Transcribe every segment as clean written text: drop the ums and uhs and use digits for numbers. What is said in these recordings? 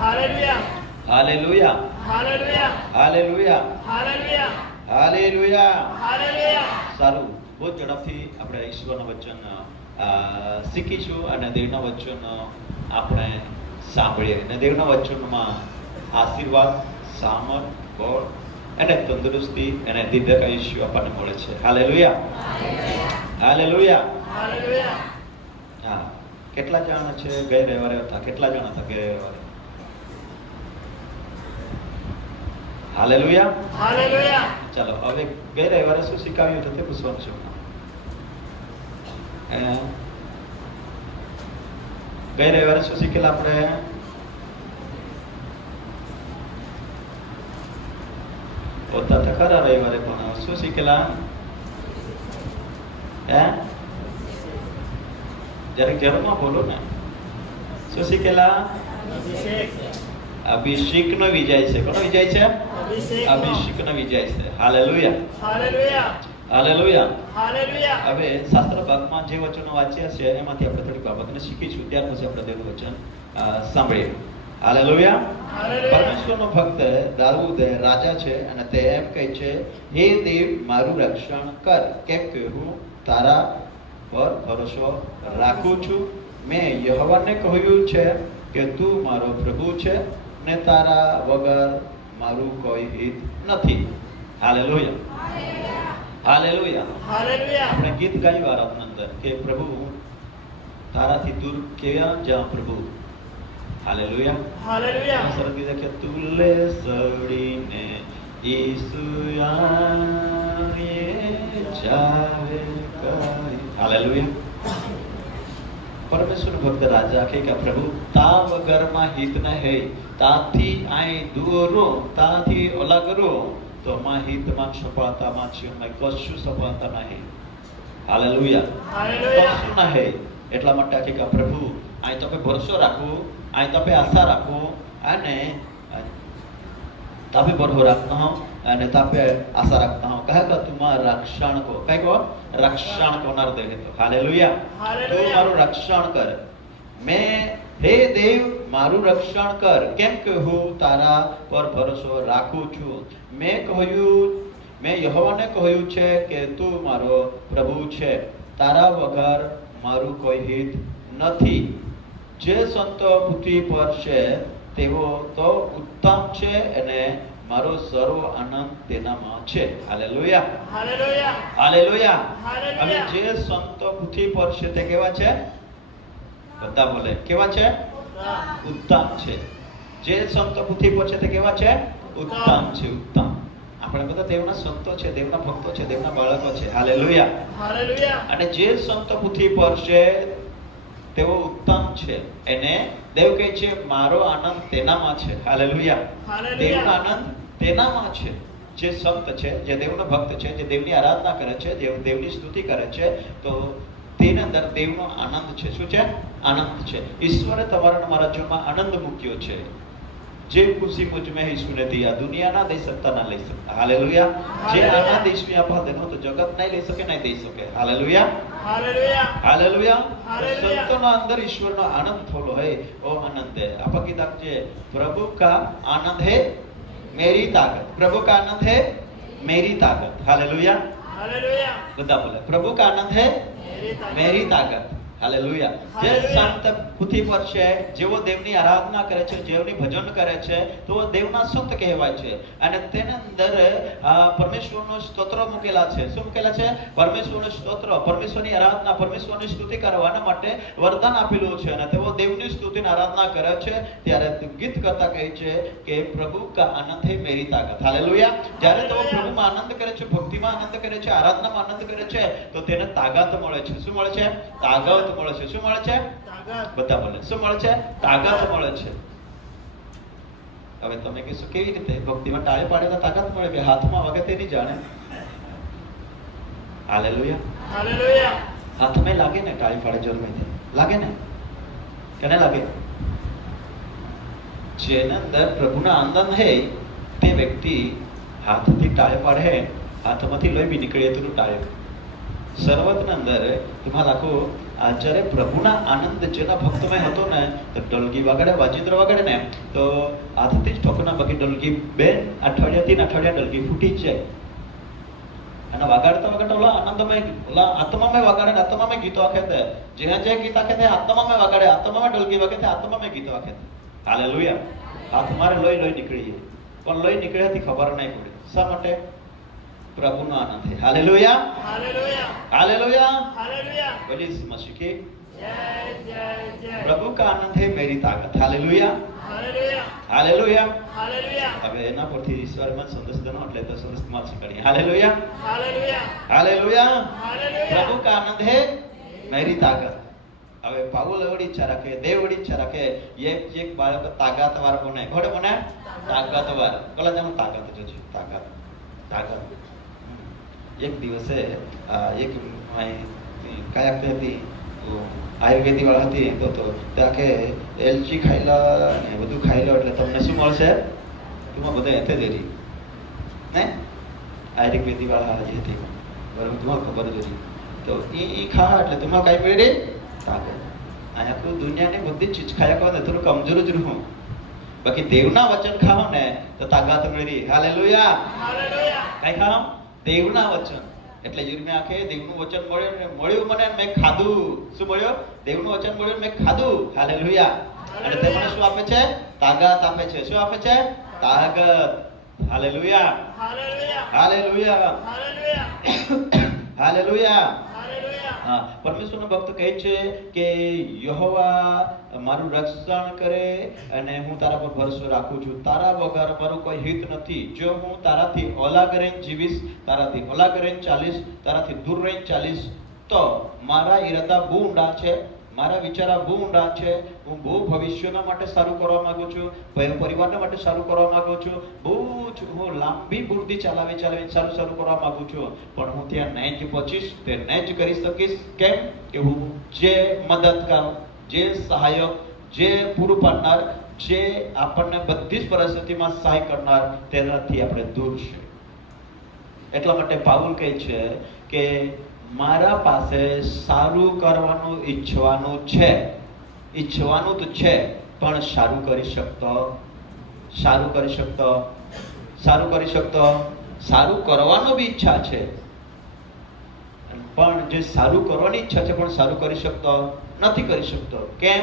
Hallelujah hallelujah hallelujah hallelujah hallelujah hallelujah. Hallelujah. સારું, બહુ ઝડપથી આપણે ઈશ્વરના વચન શીખીશું અને દેવના વચન આપણે સાંભળીએ અને દેવના વચનમાં આશીર્વાદ, સામર્થ, બળ અને તંદુરસ્તી અને દીર્ઘાયુષ્ય આપણને મળે છે. Hallelujah hallelujah. હાલેલુયા. હા, કેટલા જણા છે ગઈ રવિવારે હતા? કેટલા જણા હતા ગઈ રવિવારે? Hallelujah hallelujah. ચાલો, હવે ગઈ રવિવારે શું શીખવ્યું હતું તે પૂછવાનું છે. ગઈ રવિવારે શું શીખેલા આપણે? હોતા તો ખરા રવિવારે, પણ શું શીખેલા? જયારે ઘરમાં બોલો ને, શું શીખેલા? અભિષેક. અભિષેકનો વિજય છે. કોનો વિજય છે? અભિષેક. અભિષેકનો વિજય છે. Hallelujah hallelujah. હાલેલુયા. હાલેલુયા. હવે શાસ્ત્ર ભાગમાં જે વચનો વાંચ્યા છે એમાંથી આપણે થોડી બાબતને શીખીશું. ત્યાર પછી આપણે તેનું વચન સાંભળીએ. હાલેલુયા. હાલેલુયા. પરમેશ્વરનો ભક્ત દાઉદ રાજા છે અને તે એમ કહે છે, હે દેવ, મારું રક્ષણ કર, કેમ કે હું તારા પર ભરોસો રાખું છું. મેં યહોવાને કહ્યું છે કે તું મારો પ્રભુ છે ને તારા વગર મારું કોઈ હિત નથી. Hallelujah hallelujah. હાલેલુયા. આપણે ગીત ગાયું આરાધના અંદર કે પ્રભુ તારાથી દૂર કેવા જા પ્રભુ. હાલેલુયા. હાલેલુયા. સરસ ગીત કે તુલે સડીને ઈસુ આયે જાવે કરી. હાલેલુયા. પરમેશ્વર ભક્ત રાજા કહે કે પ્રભુ તા વગરમાં હિત ન હે, તાથી આય દૂરો, તાથી અલગરો તો માં હિતમાં સફળતામાં છે, મેં કશું સફળતા નહીં. હાલેલુયા. હાલેલુયા. કશું ના હે. એટલા માટે કહે કે પ્રભુ આય તમે ભરોસો રાખો, આય તમે આશા રાખો અને તાપે ભરોસો રાખતા હો અને તાપે આશા રાખતા હો. કહે કે તું મારા રક્ષણ કો, કહે કો રક્ષણ કોનાર દે તો. હાલેલુયા. તું મારું રક્ષણ કર. મેં હે દેવ મારું રક્ષણ કર, કેમ કે હું તારા પર ભરોસો રાખું છું. મેં યહોવાને કહ્યું છે કે તું મારો પ્રભુ છે, તારા વગર મારું કોઈ હિત નથી. જે સંતો પૃથ્વી પર છે તેઓ તો ઉત્તમ છે અને મારો સર્વ આનંદ તેનામાં છે. હાલેલુયા. હાલેલુયા. હાલેલુયા. હાલેલુયા. હવે જે સંતો પૃથ્વી પર છે તે કેવા છે? બધા બોલે કેવા છે? ઉત્તમ છે. જે સંતો પૃથ્વી પર છે તે કેવા છે? ઉત્તમ છે. ઉત્તમ. આપણે બધા દેવના સંતો છે, દેવના ભક્તો છે, દેવના બાળકો છે. હાલેલુયા. હાલેલુયા. અને જે સંતો પૃથ્વી પર છે તેઓ ઉત્તમ છે. એને દેવ કહે છે મારો આનંદ તેનામાં છે. હાલેલુયા. હાલેલુયા. દેવનો આનંદ તેનામાં છે. જે સંત છે, જે દેવનો ભક્ત છે, જે દેવની આરાધના કરે છે, દેવની સ્તુતિ કરે છે, તો તેની અંદર દેવનો આનંદ છે. શું છે? આનંદ છે. ઈશ્વરે તમારા મારા જીવનમાં આનંદ મૂક્યો છે. જે ખુશી મુझ में ईश्वर ने दिया, दुनिया ना दे सकता ना ले सकता. हालेलुया. જે આનંદ ઈશ્વરે આપા દેનો તો જગત નહીં લઈ શકે, નહીં દઈ શકે. હાલેલુયા. હાલેલુયા. હાલેલુયા. હાલેલુયા. સંતોના અંદર ઈશ્વરનો આનંદ થોડો હે, ઓ આનંદ है. આપા કીધા છે પ્રભુ કા આનંદ है मेरी ताकत. प्रभु का आनंद है मेरी ताकत. हालेलुया. હાલેલુયા. બધા બોલે પ્રભુ કા આનંદ है मेरी ताकत. હાલેલુયા. જે સંત પૃથ્વી પર છે, જેઓ દેવની આરાધના કરે છે, જેઓની ભજન કરે છે, તો દેવના સંત કહેવાય છે. અને તેના અંદર પરમેશ્વરનો સ્તોત્ર મૂકેલા છે. શું મૂકેલા છે? પરમેશ્વરનો સ્તોત્ર, પરમેશ્વરની આરાધના, પરમેશ્વરની સ્તુતિ કરવાના માટે વરદાન આપેલું છે. અને તેઓ દેવની સ્તુતિની આરાધના કરે છે ત્યારે ગીત કરતા કહે છે કે પ્રભુ કા આનંદ હે મેરી તાકાત. હાલેલુયા. જ્યારે તેઓ પ્રભુમાં આનંદ કરે છે, ભક્તિમાં આનંદ કરે છે, આરાધનામાં આનંદ કરે છે, તો તેને તાકાત મળે છે. શું મળે છે? તાકાત મળે છે. શું મળે છે? તાકાત. બધા બોલે શું મળે છે? તાકાત મળે છે. હવે તમે કહેશો કેવી રીતે? ભક્તિમાં તાળી પાડે તો તાકાત મળે, કે હાથમાં વગે તે નહીં જાણે. હાલેલુયા. હાલેલુયા. હાથમાં લાગે ને તાળી પાડે જરૂર લાગે ને? કેને લાગે? જેના અંદર પ્રભુના આનંદ હે તે વ્યક્તિ હાથથી તાળી પાડે, હાથમાંથી લોહી બી નીકળે તેનું તાળી. શરૂઆતના અંદર તમારે આખું આ જ્યારે પ્રભુના આનંદ જેના ભક્તમાં હતો ને તો ડોલગી વગાડે, વાજિંત્ર વગાડે ને તો હાથથી જ ઠોકના બાકી ડોલગી બે અઠવાડિયાથી અઠવાડિયા ડોલગી ફૂટી જ જાય. અને વગાડતા વગાડતા ઓલા આનંદમય ઓલા આત્મામાં વગાડે ને આત્મામાં ગીતો આખે તે જે ગીત આખે તે આત્મામાં વગાડે, આત્મામાં ડોલગી વગાડે, આત્મામાં ગીતો આખે. હાલેલુયા. હાથ મારે લોહી નીકળી જાય, પણ લોહી નીકળ્યાથી ખબર નહીં પડી. શા માટે? પ્રભુનો આનંદ છે. Hallelujah, hallelujah hallelujah. हालेलुया बोलिए मसीह के जय जय जय प्रभु का आनंद है मेरी ताकत. Hallelujah, hallelujah hallelujah. हालेलुया હવે એના પરથી ઈશ્વરમાં સંદેશ દેનો એટલે તો સંદેશમાં શીખડીએ. Hallelujah, hallelujah hallelujah. हालेलुया પ્રભુ કા આનંદ હે મેરી તાકત. હવે પાઉલ એવડી ઈચ્છા રાખે, દેવ એવડી ઈચ્છા રાખે એક બાળક તાકાતવાર બને. ઘોડે બને તાકાતવાર. કલા જાણો તાકાત જોજો, તાકાત તાકાત. એક દિવસે એક કયા હતી આયુર્વેદિક વાળા હતી તો ત્યાં કે એલચી ખાઈ લો ને બધું ખાઈ લો એટલે તમને શું મળશે? તું બધા એતે દેરી ને આયુર્વેદિક વાળા જે હતી બરાબર, તમારે ખબર જ હતી. તો એ ખા એટલે તમારે કઈ મેળે તાકાત. અહીંયા તો દુનિયાની બધી ચીજ ખાયા કહો ને થોડું કમજોર જ રહું, બાકી દેવના વચન ખાઓ ને તો તાકાત મેળવી. હાલેલુયા. हालेलुया કઈ ખાઓ? દેવના વચન. એટલે યુર્મિયા આખે દેવનું વચન મળ્યું મને મેં ખાધું. શું મળ્યું? દેવનું વચન મળ્યું મેં ખાધું. હાલેલુયા. અને તે મને શું આપે છે? તાકાત આપે છે. શું આપે છે? તાકાત. Hallelujah, hallelujah hallelujah, hallelujah hallelujah. Hallelujah હા, પરમેશ્વરનો ભક્ત કહે છે કે યહોવા મારું રક્ષણ કરે અને હું તારા પર ભરોસો રાખું છું. તારા વગર મારું કોઈ હિત નથી. જો હું તારાથી અલગ રહીને જીવીશ, તારાથી અલગ રહીને ચાલીશ, તારાથી દૂર રહીને ચાલીશ તો મારા ઈરાદા બહુ ઊંડા છે, મારા વિચારા બહુ ઊંડા છે. હું બહુ ભવિષ્યના માટે સારું કરવા માંગુ છું, પરિવારના માટે સારું કરવા માંગુ છું, બહુ જ હું લાંબી બુદ્ધિ ચલાવી સારું કરવા માંગુ છું. પણ હું ત્યાં નહીં જ પહોંચીશ, તે નહીં જ કરી શકીશ. કેમ? કે હું જે મદદગાર, જે સહાયક, જે પૂરું પાડનાર, જે આપણને બધી જ પરિસ્થિતિમાં સહાય કરનાર તેનાથી આપણે દૂર છે. એટલા માટે પાઉલ કહે છે કે મારા પાસે સારું કરવાનું ઈચ્છવાનું છે તો છે, પણ સારું કરી શકતો સારું કરવાનું બી ઈચ્છા છે, પણ જે સારું કરવાની ઈચ્છા છે પણ સારું કરી શકતો નથી. કેમ?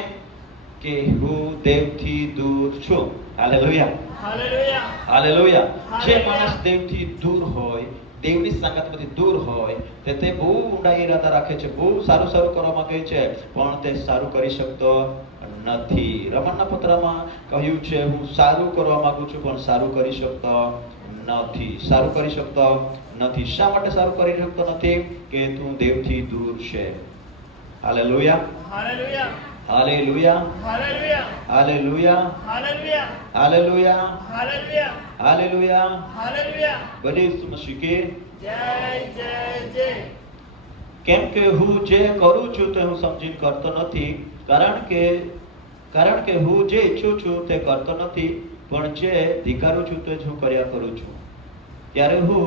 કે હું દેવથી દૂર છું. Hallelujah, hallelujah hallelujah. જે માણસ દેવથી દૂર હોય, દેવની સંગતમાંથી દૂર હોય તે બહુ ઊંડા ઈરાદા રાખે છે, બહુ સારું કરવા માંગે છે, પણ તે સારું કરી શકતો નથી. રમણના પત્રમાં કહ્યું છે હું સારું કરવા માંગુ છું પણ સારું કરી શકતો નથી. શા માટે સારું કરી શકતો નથી? કે તું દેવથી દૂર છે. Hallelujah, hallelujah hallelujah, hallelujah hallelujah, hallelujah hallelujah, hallelujah hallelujah. Hallelujah બોલીએ મસીહ કે जय जय जय કેમ કે હું જે કરું છું તે હું સમજીને કરતો નથી, કારણ કે હું જે ઈચ્છું છું તે કરતો નથી, પણ જે ધિકારું છું તે જ હું કર્યા કરું છું. ત્યારે હું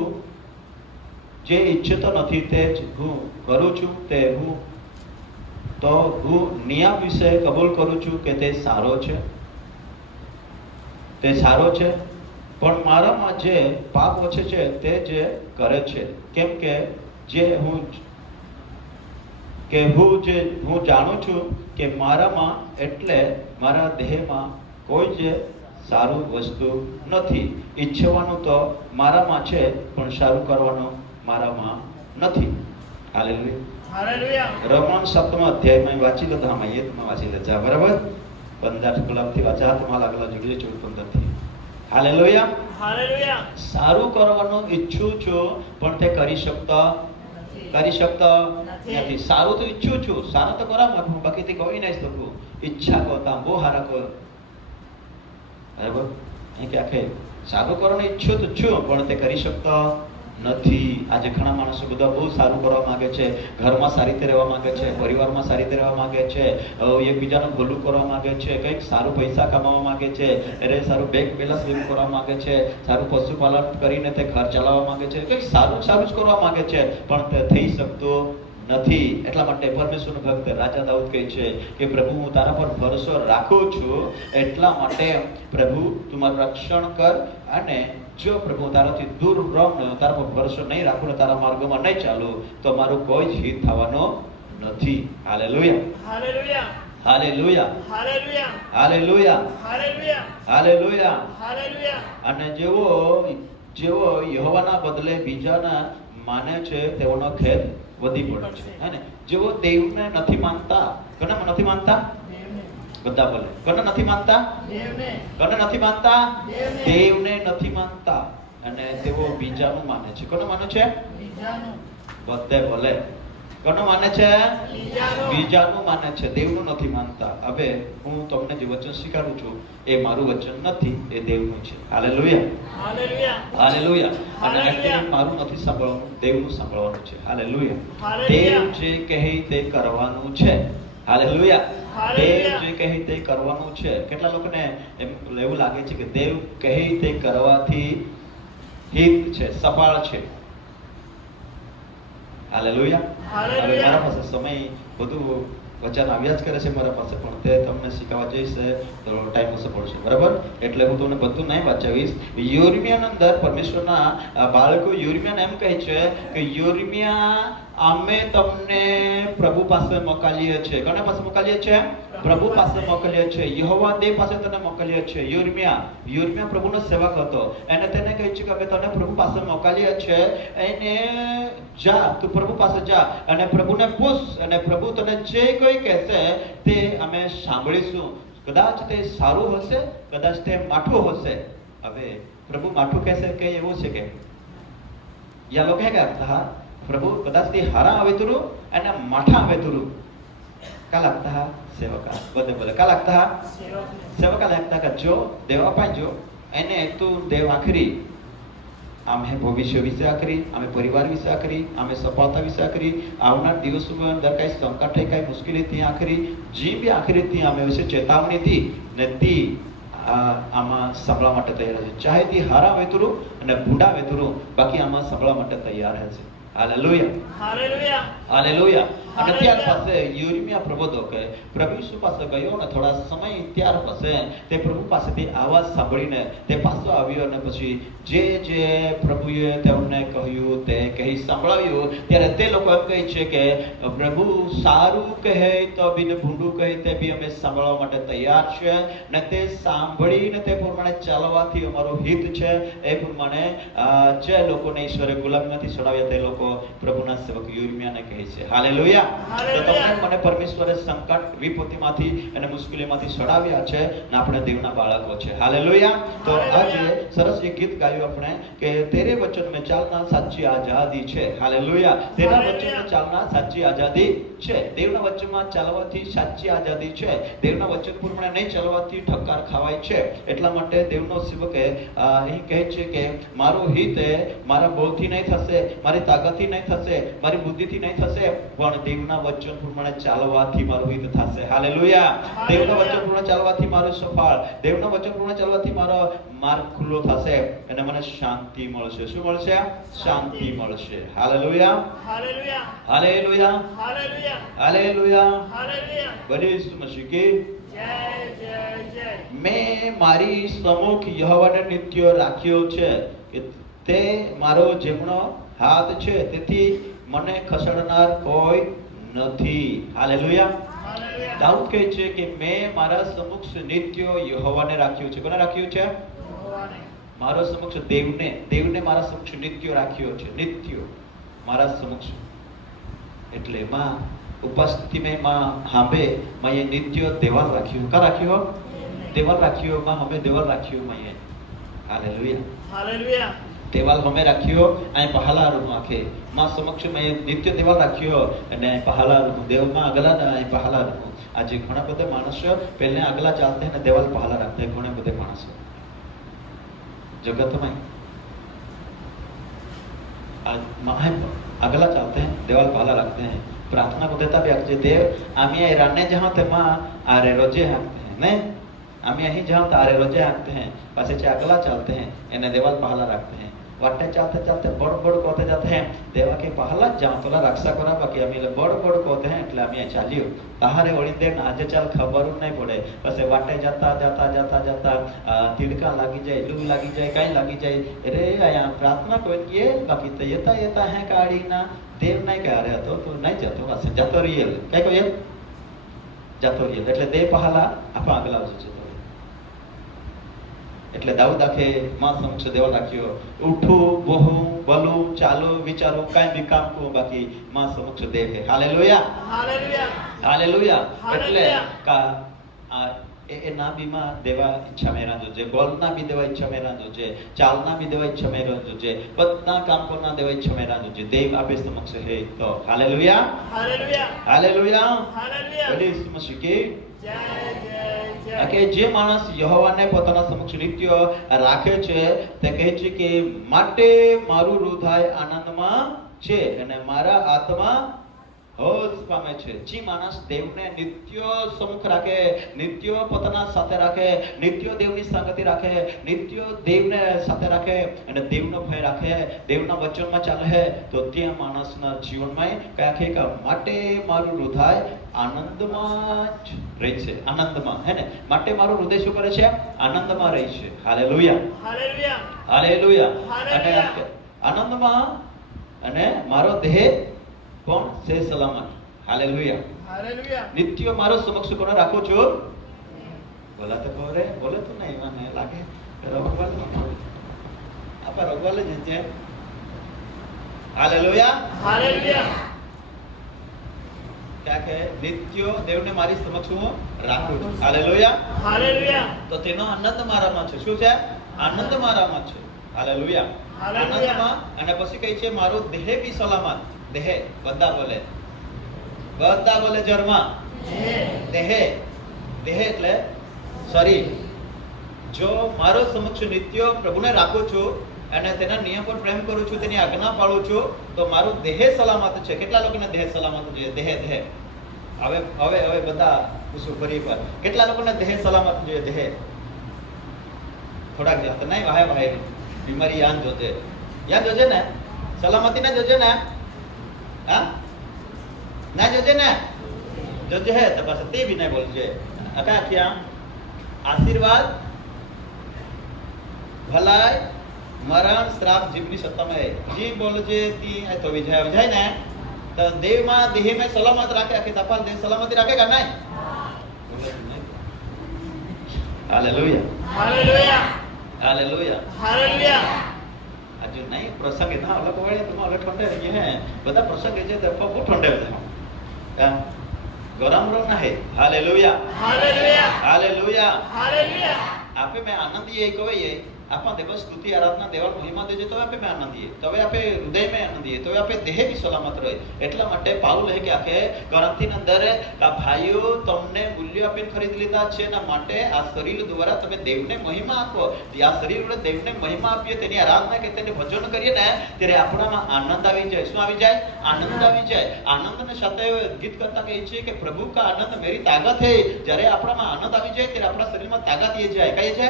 જે ઈચ્છતો નથી તે જ હું કરું છું. હું નિયમ વિશે કબૂલ કરું છું કે તે સારો છે, પણ મારામાં જે પાપ વચ્ચે છે તે જે કરે છે. કેમ કે હું જાણું છું કે મારામાં એટલે મારા દેહમાં કોઈ જ સારું વસ્તુ નથી. ઈચ્છવાનું તો મારામાં છે પણ સારું કરવાનું મારામાં નથી. હાલેલુયા. हालेलुया રોમન 7મા અધ્યાયમાં વાંચી લો, આમાં માં વાંચી લેજા. બરાબર? 15 ગુલાબથી વાંચા, હાથમાં લાગેલા જોડે 14-15 થી. હાલેલુયા. हालेलुया સારું કરવાનું ઈચ્છું છું પણ તે કરી શકતો નથી. સારું તો ઈચ્છું છું, સારું તો કરવા માંગુ, બાકી તે કોઈ નહીં શકું. ઈચ્છા કરતા બહુ હારા કરો. બરાબર? અહીં કે આખે સારું કરવાનું ઈચ્છું તો છું પણ તે કરી શકતો નથી. આજે ઘણા માણસો બધા બહુ સારું કરવા માંગે છે, ઘરમાં સારી રીતે રહેવા માંગે છે, પરિવારમાં સારી રીતે રહેવા માંગે છે, એકબીજાનું ભલું કરવા માંગે છે, કંઈક સારું પૈસા કમાવા માંગે છે, સારું બેંક બેલેન્સ લીધું કરવા માંગે છે, સારું પશુપાલન કરીને તે ઘર ચલાવવા માંગે છે, કંઈક સારું જ કરવા માંગે છે, પણ તે થઈ શકતું નથી. એટલા માટે પરમેશ્વરનો ભક્ત રાજા દાઉદ કહે છે કે પ્રભુ હું તારા પર ભરોસો રાખું છું, એટલા માટે પ્રભુ તું મારું રક્ષણ કર. અને જો પ્રભુ તારાથી દૂર રહું ને તારા પર ભરોસો નહીં રાખું ને તારા માર્ગોમાં નહીં ચાલું તો મારું કોઈ જ હિત થવાનો નથી. Hallelujah, hallelujah, hallelujah, hallelujah, hallelujah, hallelujah, hallelujah. Hallelujah. અને જેવો યહોવાના બદલે બીજાના માને છે તેઓનો ખેદ વધી પડે છે. હે ને? જેઓ દેવને નથી માનતા, કોને નથી માનતા? દેવને. બધા બોલે કોને નથી માનતા? દેવને. કોને નથી માનતા? દેવને. દેવને નથી માનતા. અને તેઓ બીજાનું માને છે. કોને માને છે? બીજાનું. બધે બોલે કોને માને છે? બીજાનું. બીજાનું માને છે, દેવનું નથી માનતા. હવે હું તમને જે વચન સ્વીકારું છું એ મારું વચન નથી, એ દેવનું છે. Hallelujah, hallelujah, hallelujah. અને હાલેલુયા. actually મારું નથી સાંભળવાનું, દેવનું સાંભળવાનું છે. હાલેલુયા. હાલેલુયા. દેવ જે કહે તે કરવાનું છે. હાલેલુયા. હાલેલુયા. દેવ જે કહે તે કરવાનું છે. કેટલા લોકોને એમ એવું લાગે છે કે દેવ કહે તે કરવાથી હિત છે, સફળ છે. હાલેલુયા. હાલેલુયા. હવે મારા પાસે સમય બધું વચન આવ્યા જ કરે છે મારા પાસે, પણ તે તમને શીખવા જઈશ તો ટાઈમ ઓછો પડશે, બરાબર? એટલે હું તમને બધું નહીં વાંચાવીશ. યિર્મયાની અંદર પરમેશ્વરના બાળકો યિર્મયાને એમ કહે છે કે યિર્મયા અમે તમને પ્રભુ પાસે મોકલીએ છીએ. કોના પાસે મોકલીએ છીએ? પ્રભુ પાસે મોકલીએ છીએ. યહોવા દેવ પાસે તને મોકલીએ છીએ. યિર્મયા પ્રભુનો સેવક હતો. એને તેને કહે છે કે અમે તને પ્રભુ પાસે મોકલીએ છીએ. એને જા, તું પ્રભુ પાસે જા અને પ્રભુને પૂછ, અને પ્રભુ તને જે કોઈ કહેશે તે અમે સાંભળીશું. કદાચ તે સારું હશે, કદાચ તે માઠું હશે. હવે પ્રભુ માઠું કહેશે કે એવું છે કે યા લોકો હે કહેતા प्रभु कदाच ते हारा आवे तुरु અને માઠા આવે तुरु का लगता है सेवका બધે બોલે का लगता है सेवका लगता का जो देवा पाजो એને તું દેવ આખરી અમે ભવિષ્ય વિશે આખરી અમે પરિવાર વિશે આખરી અમે સફળતા વિશે આખરી આવનાર દિવસોમાં અંદર કઈ સંકટ હોય કઈ મુશ્કેલી થી આખરી જે બી આખરી થી અમે વિશે ચેતવણી દી નથી આમાં સંભળવા માટે તૈયાર છે ચાહે તે હારા વેતુરું અને ભૂંડા વેતુરું બાકી આમાં સંભળવા માટે તૈયાર છે હાલેલુયા હાલેલુયા હાલેલુયા અને ત્યાર પાસે યિર્મયા પ્રબોધક પ્રભુ ઈસુ પાસે ગયો ને થોડા સમય ત્યાર પાસે તે પ્રભુ પાસેથી આવાજ સાંભળીને તે પાછો આવ્યો અને પછી જે જે પ્રભુએ તેમને કહ્યું તે કહી સંભળાવ્યું ત્યારે તે લોકો એમ કહે છે કે પ્રભુ સારું કહે તો બી ને ભૂંડું કહે તે બી અમે સાંભળવા માટે તૈયાર છે ને તે સાંભળીને તે પ્રમાણે ચાલવાથી અમારું હિત છે એ પ્રમાણે જે લોકોને ઈશ્વરે ગુલામીમાંથી છોડાવ્યા તે લોકો પ્રભુના સેવક યિર્મયાને કહે છે હાલેલુયા તો તમને મને પરમેશ્વરે સંકટ વિપત્તિમાંથી અને મુશ્કેલીમાંથી છોડાવ્યા છે ને આપણે દેવના બાળકો છે હાલેલુયા તો આજે સરસ એક ગીત ગાયું આપણે કે તેરે વચન में ચાલના સાચી આઝાદી છે હાલેલુયા તેના વચન में ચાલના સાચી આઝાદી છે દેવના વચનમાં ચાલવાથી સાચી આઝાદી છે દેવના વચન પ્રમાણે નહીં ચાલવાથી ઠક્કર ખાવાય છે એટલા માટે દેવનો સેવક અહીં કહે છે કે મારું હિત મારા બોલથી નહીં થશે મારી તાકાતથી નહીં થશે મારી બુદ્ધિથી નહીં થશે પણ દેવના વચન પ્રમાણે ચાલવાથી મારું હિત થશે હાલેલુયા દેવના વચન પ્રમાણે ચાલવાથી મારું સફળ દેવના વચન પ્રમાણે ચાલવાથી મારો માર્ગ ખુલ્લો થશે અને મને શાંતિ મળશે શું મળશે શાંતિ મળશે hallelujah hallelujah hallelujah hallelujah hallelujah hallelujah બની ઈસુ મસીહ કી જય જય જય મેં મારી સમુખ યહોવાને નિત્ય રાખ્યો છે કે તે મારો જમણો હાથ છે તેથી મને ખસેડનાર કોઈ નથી હાલેલુયા હાલેલુયા દાઉદ કહે છે કે મેં મારા સમક્ષ નિત્ય યહોવાને રાખ્યો છે કોને રાખ્યું છે ભગવાને મારો સમક્ષ દેવને મારા સમક્ષ નિત્ય રાખ્યો છે નિત્ય મારા સમક્ષ એટલે માં ઉપસ્થિતિ में मां हांबे मैं ये नित्य देवाल राख्यो का राख्यो देवाल राख्यो मां हमें देवाल राख्यो मैं ये हालेलुया હાલેલુયા देवाल हमें राख्यो आ पहला रूम आखे मां समक्ष में नित्य देवाल राख्यो અને પહલા રૂમ દેવ માં આગલા ના પહલા રૂમ આજે ઘણા બધા માણસો પહેલે આગલા ચાલતે ને દેવાલ પહલા રાખતે ઘણા બધા માણસો जगत में आज मां अगला चालते हैं देवाल पहला रखते हैं प्रार्थना को देता भी अक्षय देव आम्ही रान्ने जहाँ ते मां आरे रोजे हाकते हैं नहीं आम्ही यही जहाँ आरे रोजे हाकते हैं पासे चे अगला चालते हैं इन्हें देवाल पहला रखते हैं वाटे चालते चालते बड़ बड़ कहते जाते हैं देवा के पहला जाओ तोला रक्षा करा बाकी अमी बड़ बड़ कहते हैं એટલે અમે ચાલ્યો તાહારે વળી દે આજે ચાલ ખબર જ નહીં પડે પછી વાટે જતા જતા જતા જતા તીડકા લાગી જાય લૂ લાગી જાય કાઈ લાગી જાય અરે આયા પ્રાર્થના કોઈ કે બાકી તો येता येता है કાઢીના દેવ નહીં કહે અરે તો નહીં જતો બસ જતો રીએલ કઈ કહે જતો રીએલ એટલે દેવ પહેલા આપા આગલા છે એટલે દાઉદ આખે માં સમક્ષ દેવા રાખ્યો ઉઠું બહુ બોલું ચાલુ વિચારું કાઈ બી કામ કો બાકી માં સમક્ષ દે હે હાલેલુયા હાલેલુયા હાલેલુયા એટલે હાલેલુયા. કા એ ના બીમાં દેવા ઈચ્છા મેરા જોજે બોલના બી દેવા ઈચ્છા મેરા જોજે ચાલના બી દેવા ઈચ્છા મેરા જોજે બધા કામ કોના દેવા ઈચ્છા મેરા જોજે દેવ આપે સમક્ષ હે તો હાલેલુયા હાલેલુયા હાલેલુયા હાલેલુયા. બોલે ઈસુ મસીહ की જય જય કે જય. જે માણસ યહોવાને પોતાના સમક્ષ નિત્ય રાખે છે તે કહે છે કે માટે મારું હૃદય આનંદમાં છે અને મારા આત્મા હોશ પામે છે જે માણસ દેવને નિત્ય સમ્મુખ રાખે નિત્ય પોતાના સાથે રાખે નિત્ય દેવની સંગતિ રાખે નિત્ય દેવને સાથે રાખે અને દેવનો ભય રાખે દેવના વચનમાં ચાલે તો ત્યાં માણસના જીવનમાં કયા કે માટે મારું હૃદય આનંદમાં જ રહે છે આનંદમાં હે ને માટે મારું હૃદય શું કરે છે આનંદમાં રહે છે હાલેલુયા હાલેલુયા હાલેલુયા હાલેલુયા. અને આનંદમાં અને મારો દેહ કોણ છે સલામત હાલેલુયા હાલેલુયા. નિત્ય મારો સમક્ષ કોને રાખો છો બોલા તો કોરે બોલે તો નહીં મને લાગે રગવાલ આપા રગવાલ જ છે હાલેલુયા હાલેલુયા. क्या कहे नित्य देवने मारी समक्ष હું રાખું છું હાલેલુયા હાલેલુયા. તો તેનો આનંદ મારામાં છે શું છે આનંદ મારામાં છે હાલેલુયા હાલેલુયા. આનંદમાં અને પછી કહે છે મારો દેહ બી સલામત દેહ બધા બોલે જરમાં દેહ દેહ એટલે શરીર જો મારો સમક્ષ નિત્ય પ્રભુને રાખું છું અને તેના નિયમ પર પ્રેમ કરું છું તેની આજ્ઞા પાળું છું તો મારું દેહ સલામત છે કેટલા લોકોને દેહ સલામત છે દેહ હવે હવે હવે બધા પૂછું ફરી પર કેટલા લોકોને દેહ સલામત જોઈએ દેહ થોડાક જાત નહીં વાહે વાહે બીમારી યાદ જોજે ને સલામતી ના જોજે ને હા ના જોજે ને જોજે હે તો પાછા તે બી નહીં બોલજે અકા ક્યાં આશીર્વાદ ભલાઈ મરણ શ્રાપ જીવની સત્તામાં જી બોલજે તી તો વિજય વિજય ને તો દેવમાં દેહ में સલામત રાખે આખી તપાલ દેહ સલામતી રાખેगा નહીં હાલેલુયા હાલેલુયા. Hallelujah hallelujah. આજુ નહીં પ્રસંગ ના અલગ વળે તો અલગ ઠંડે રહીએ હે બધા પ્રસંગ છે તો બહુ ઠંડે બધા ગરમ રમ ના હે હાલેલુયા હાલેલુયા. Hallelujah hallelujah. આપે મેં આનંદીએ કહીએ આપા દેવ સ્તુતિ આરાધના દેવા મહિમા દેજે તો આપે મેં આનંદીએ તો આપે હૃદય में આનંદીએ તો આપે દેહ भी સલામત રહે એટલા માટે પાઉલ કહે કે આખે ગરંતી અંદર આ ભાઈઓ તમને મૂલ્ય આપીને ખરીદ લીધા છે ના માટે આ શરીર દ્વારા તમે દેવને મહિમા આપો આ શરીર વડે દેવને મહિમા આપીએ તેની આરાધના કે તેની ભજન કરીએ ને ત્યારે આપણામાં આનંદ આવી જાય શું આવી જાય આનંદ આવી જાય આનંદને સાથે ગીત કરતા કહે છે કે પ્રભુ કા આનંદ मेरी ताकत है જ્યારે આપણામાં આનંદ આવી જાય ત્યારે આપણા શરીરમાં તાકાત આવી જાય કઈ છે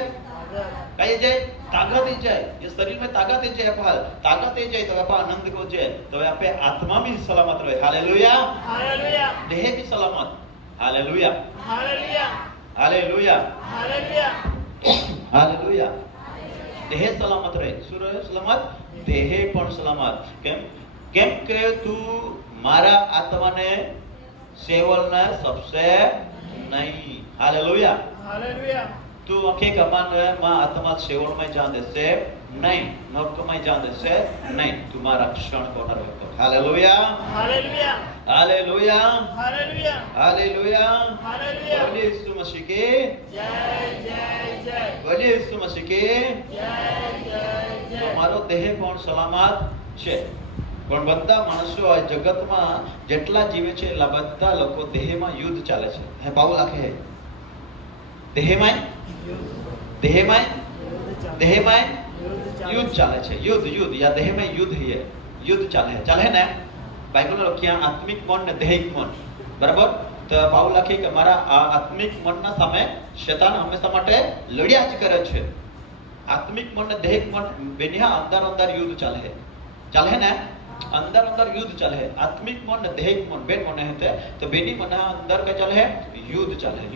कही जाए ताकत ही जाए ये शरीर में ताकत ही जाए अपा ताकत ही जाए तो अपा आनंद को जाए तो आप आत्मा भी सलामत रहे हालेलुया हालेलुया. देह भी सलामत hallelujah hallelujah. Hallelujah hallelujah. Hallelujah देह सलामत रहे શું રહે સલામત દેહ પણ સલામત કેમ કેમ કે તું મારા આત્માને સેવલના सबसे नहीं हालेलुया हालेलुया. तू आखे कमान मां आत्मा सेवल में जान देसे नहीं नरक में जान देसे नहीं तुम्हारा क्षण को न रखो hallelujah hallelujah. Hallelujah hallelujah. Hallelujah hallelujah. बोले यीशु मसीह के जय जय जय. बोले यीशु मसीह के जय जय जय. તમારો દેહ પણ સલામત છે પણ બધા માણસો આ જગતમાં જેટલા જીવે છે એટલા બધા લોકો દેહમાં યુદ્ધ ચાલે છે હે પાઉલ લખે દેહમાં દેહમાં દેહમાં યુદ્ધ ચાલે છે યુદ્ધ या देह में युद्ध है युद्ध ચાલે ને બાઇબલ લખ્યા આત્મિક મન ને દૈહિક મન બરાબર તો પાઉલ લખે કે મારા આ આત્મિક મનના સામે શૈતાન હંમેશા માટે લડ્યા જ કરે છે આત્મિક મન ને દેહિક મન બેની અંદર અંદર યુદ્ધ ચાલે ને અંદર અંદર युद्ध चल है आत्मिक मन ने देहिक मन बेन मन है तो बेनी मन अंदर का चल है युद्ध चल है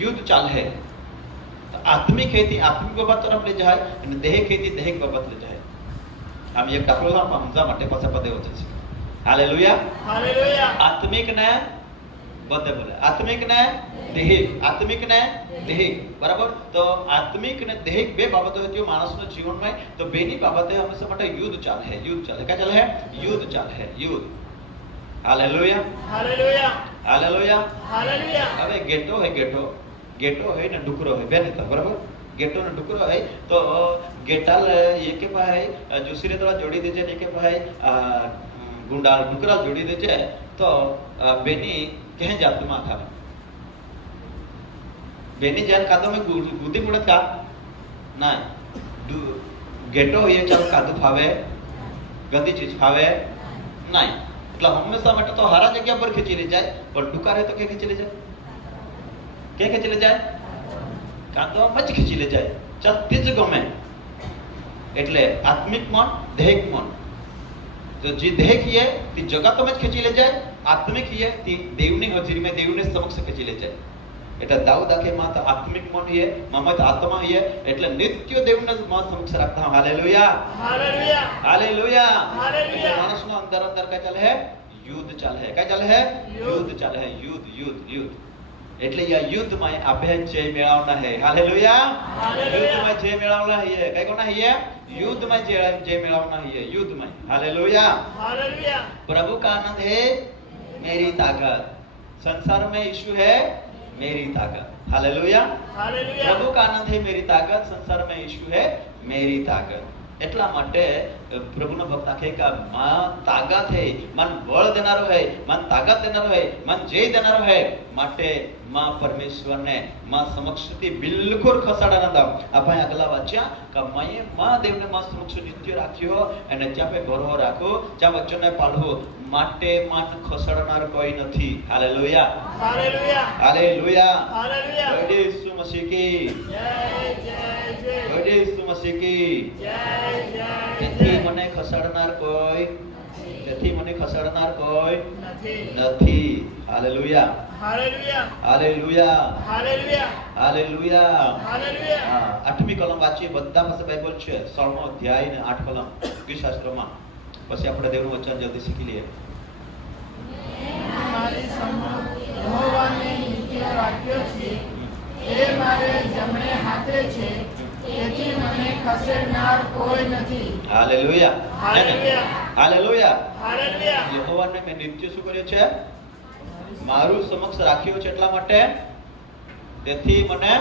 युद्ध चल है तो आत्मिक खेती आत्मिक बाबत तरफ ले जाए અને દેહિક खेती देहिक बाबत ले जाए हम एक દાખલો સમજવા માટે પાછા પદે હોતે છે હાલેલુયા હાલેલુયા આત્મિક ને બધે બોલે આત્મિક ને દેહિક બરાબર તો આત્મિક ને દેહિક બે બાબતો હતી માણસના જીવનમાં તો બેની બાબતે હંમેશા માટે યુદ્ધ ચાલે છે क्या चल है युद्ध हालेलुया હવે गेटो है ना डुकरो है बेन था बराबर गेटो ने डुकरो है तो गेटाल ये के पाए दूसरे तरह जोड़ी दे जाए के पाए गुंडा डुकरा जोड़ी दे जाए तो बेनी कहीं जातु मा था बेनी जान कादो में गुदी मुड़त का ना गेटो ये चल कादू फावे गंदी चीज फावे नहीं मतलब हमेशा માટે तो हरा जगह पर खींची ले जाए पर डुकार है तो क्या खींची ले जाए કાદો મચ ખીચી લે જાય ચત્તી જ ગમે એટલે આત્મિક મન દેહિક મન તો જે દેહિક છે તે જગત માં ખીચી લે જાય આત્મિક છે તે દેવની હાજરીમાં દેવને સમક્ષ ખીચી લે જાય એટલે દાઉદ આખે માં તો આત્મિક મન છે મમત આત્મા છે એટલે નિત્ય દેવને માં સમક્ષ રાખતા હાલેલુયા માણસનો અંદર અંદર કા ચાલે હે યુદ્ધ ચાલે હે क्या ચાલે હે યુદ્ધ ચાલે હે યુદ્ધ એટલે આ યુદ્ધમાં આપણે જય મેળવના है हालेलुया યુદ્ધમાં જય મેળવના है કઈ કોના है युद्धમાં जय मेळवना है युद्धમાં हालेलुया प्रभु का आनंद है मेरी ताकत संसार में यीशु है मेरी ताकत हालेलुया प्रभु का आनंद है मेरी ताकत संसार में यीशु है मेरी ताकत એટલા માટે પ્રભુનો ભક્ત આખે કા માં તાકાત है मन बल देनारो है मन ताकत देनारो है मन जय देनारो है માટે માં પરમેશ્વરને માં સમક્ષથી બિલકુલ ખસાડા ન આપણે આગલા વાંચ્યા કે મયે માં દેવને માં સમક્ષ નિત્ય રાખ્યો અને ત્યાં પે ભરો રાખો ત્યાં વચનને પાળો માટે મન ખસડનાર કોઈ નથી હાલેલુયા ઈસુ મસીહ કી જય ઈસુ મસીહ કી તેથી મને ખસડનાર કોઈ નથી હાલેલુયા આઠમી કલમ વાંચીએ બધા પાસે બાઇબલ છે 16મો અધ્યાય ને 8 કલમ શાસ્ત્રમાં પછી આપણે દેવનું વચન જલ્દી શીખી લઈએ મારી સમક્ષ યહોવાને નિત્ય રાખ્યો છે એ મારે જમણે હાથે છે તેથી મને ખસેડનાર કોઈ નથી હાલેલુયા યહોવાને મેં નિત્ય શું કર્યું છે મારું સમક્ષ રાખ્યો છે એટલા માટે તેથી મને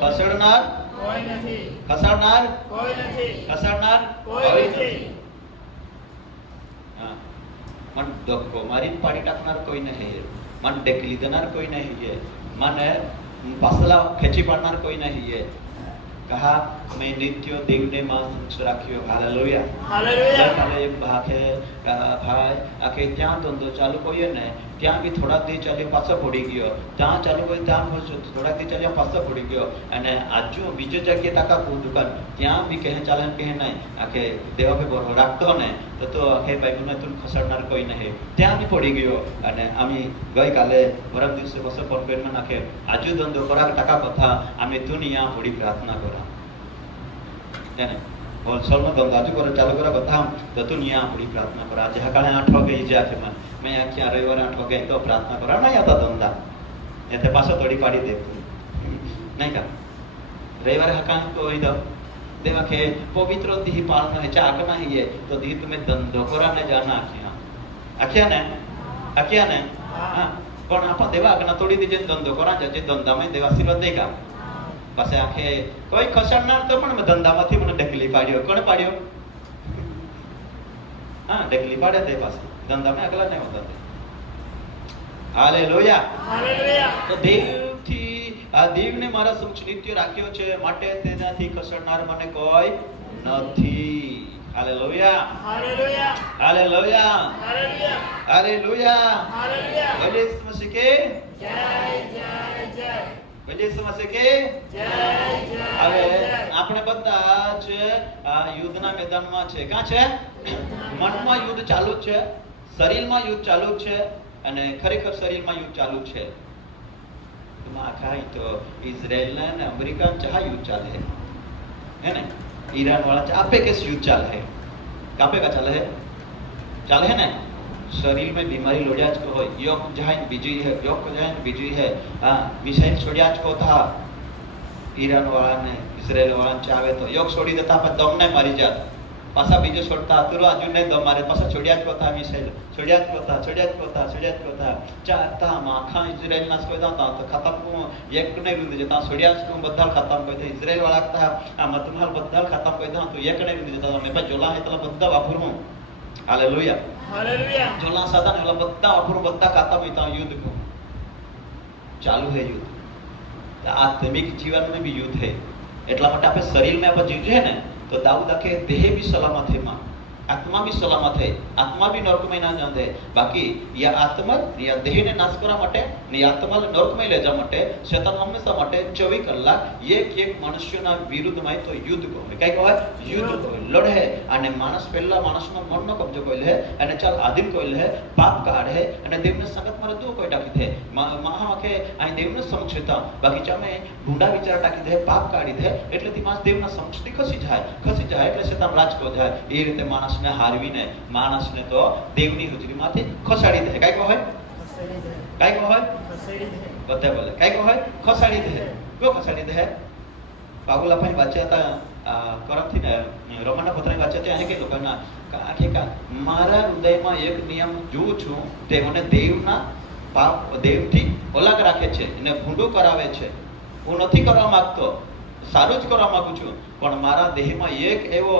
ખસેડનાર કોઈ નથી मन धक्को मारी पाड़ी टाकनार कोई नहीं है मन डेकली देनार कोई नहीं है मन पासला खेची पाड़नार कोई नहीं है कहा मैं नित्य देव ने मां समक्ष राख्यो हालेलुया एक भाग है भाई आके त्या धंधो चालू कोई ने त्या भी थोड़ा दी चाली पाछो पड़ी गयो त्या चालू कोई त्या थोड़ा दी चाली पाछो पड़ी गयो अने आजू बीजे जगह ताका दुकान त्या भी कहे चाले कहे नहीं आके देवा पे बरो राखतो ने तो आके भाई મને તું ખસડનાર કોઈ નહીં ત્યાં બી પડી ગયો અને અમે ગઈકાલે વરમ દિવસે બસો પરપેરમાં નાખે આજુ ધંધો કરા ટકા কথা અમે દુનિયા પડી પ્રાર્થના કરા એને હોલસેલમાં ધંધો આજુ કરે ચાલુ કરા બધા તો દુનિયા પડી પ્રાર્થના કરા આજે હકાળે 8 વાગે જાકે मैं आख्या रविवार 8 वागे तो प्रार्थना करा नहीं आता धंधा ये पास तोड़ी पाड़ी दे नहीं का रविवार हका तो इधर देवा के पवित्र दी पालना है चाकना ही है तो दी तुम्हें धंधो करा ने जाना आख्या ने हां पण आपा देवा आकना तोड़ी दी जे धंधो करा जे धंधा में देवा आशीर्वाद देगा पासे आखे कोई खसडनार तो पण धंधा माथी મને ढकली पाड्यो कोण पाड्यो हां ढकली पाडे दे पासे धंधा में अगला नहीं होता थे हालेलुया तो देव ने मारा समक्ष नित्य राख्यो छे माटे तेनाथी खसडनार મને કોઈ નથી हालेलुया मसीह के जय બધા જ યુદ્ધના મેદાનમાં છે. ક્યાં છે? મનમાં યુદ્ધ ચાલુ જ છે, શરીરમાં યુદ્ધ ચાલુ જ છે, અને ખરેખર શરીરમાં યુદ્ધ ચાલુ જ છે. આખા તો ઇઝરાયલ ને અમેરિકા જहाँ युद्ध चाले है ना, ईरान वाला आपे कैसे युद्ध चाले है, कापे का चाले है, चाले है ना. शरीर में बीमारी लोड़िया को हो, योग जहाँ बिजी है, योग को जहाँ बिजी है, हाँ मिसाइल छोड़िया को था ईरान वाला ने इजराइल वाला चाहे तो योग छोड़ी देता पर दम नहीं मारी जाता, पासा बीजो छोड़ता तुरो अजू नहीं दम मारे, पासा छोड़िया को था मिसाइल छोड़िया को था चाहता माखा इजराइल ना कोई था तो खत्म को एक नहीं रुद जता छोड़िया को बदल खत्म कोई था इजराइल वाला था आ मतमाल बदल खत्म कोई था तो एक नहीं रुद जता मैं पर जोला है तो बद्दा वापरू. Hallelujah hallelujah. जोला साधा ने बद्दा वापरू बद्दा खत्म होता युद्ध को चालू है युद्ध. आत्मिक जीवन में भी युद्ध है. એટલા માટે આપણે શરીરમાં આપણે જીવીએ ને તો દાऊद આખે દેહ भी सलामत है, मां आत्मा भी सलामत है, आत्मा भी नरकमय ना जाते. बाकी या आत्मा या देह ने नाश કરવા માટે ને આત્મા નરકમય લઈ જવા માટે શૈતાન હંમેશા માટે 24 કલાક એક મનુષ્યના વિરુદ્ધમાં તો યુદ્ધ કરે. કઈ કહેવાય? યુદ્ધ કરે, લડે. અને માણસ પહેલા માણસનો મનનો કબજો કરી લે અને ચાલ આધીન કરી લે, પાપ કાઢે અને દેવને સંગતમાં દો કોઈ ટાકી દે. મહા કે આ દેવને સમક્ષતા બાકી ચામે ભૂંડા વિચાર ટાકી દે, પાપ કાઢી દે એટલેથી માણસ દેવના સમક્ષથી ખસી જાય એટલે શૈતાન રાજ કરી જાય. એ રીતે માણસ ને હારવીને માણસને તો દેવની હુજરીમાંથી ખસાડી દે. કઈ કહે? કઈ કહે? બધા બોલે કઈ કહે? ખસાડી દે. કયો ખસાડી દે? પાગુલ આપણે વાંચ્યા હતા કરમથી ને રોમનના પત્રની વાંચ્યા ત્યાં કે લોકોના આખેકા મારા હૃદયમાં એક નિયમ જોઉં છું તે મને દેવના પાપ દેવથી અલગ રાખે છે અને ભૂંડું કરાવે છે. હું નથી કરવા માંગતો, સારું જ કરવા માંગુ છું, પણ મારા દેહમાં એક એવો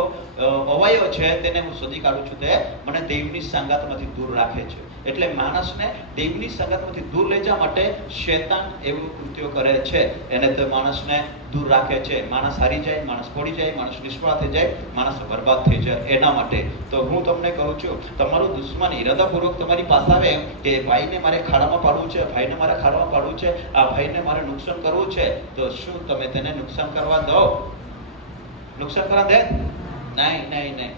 અવયવ છે તેને હું શોધી કાઢું છું, તે મને દેવની સંગાતમાંથી દૂર રાખે છે. એટલે માણસને દેવની સંગાતમાંથી દૂર લઈ જવા માટે શૈતાન એવું કૃત્યો કરે છે, એને તો માણસને દૂર રાખે છે. માણસ હારી જાય, માણસ પડી જાય, માણસ નિષ્ફળ થઈ જાય, માણસ બરબાદ થઈ જાય. એના માટે તો હું તમને કહું છું, તમારો દુશ્મન ઈરાદાપૂર્વક તમારી પાસે આવે કે ભાઈને મારે ખાડામાં પાડવું છે, ભાઈને મારે ખાડામાં પાડવું છે, આ ભાઈને મારે નુકસાન કરવું છે, તો શું તમે તેને નુકસાન કરવા દો? નુકસાન કરવા દે? नहीं नहीं नहीं.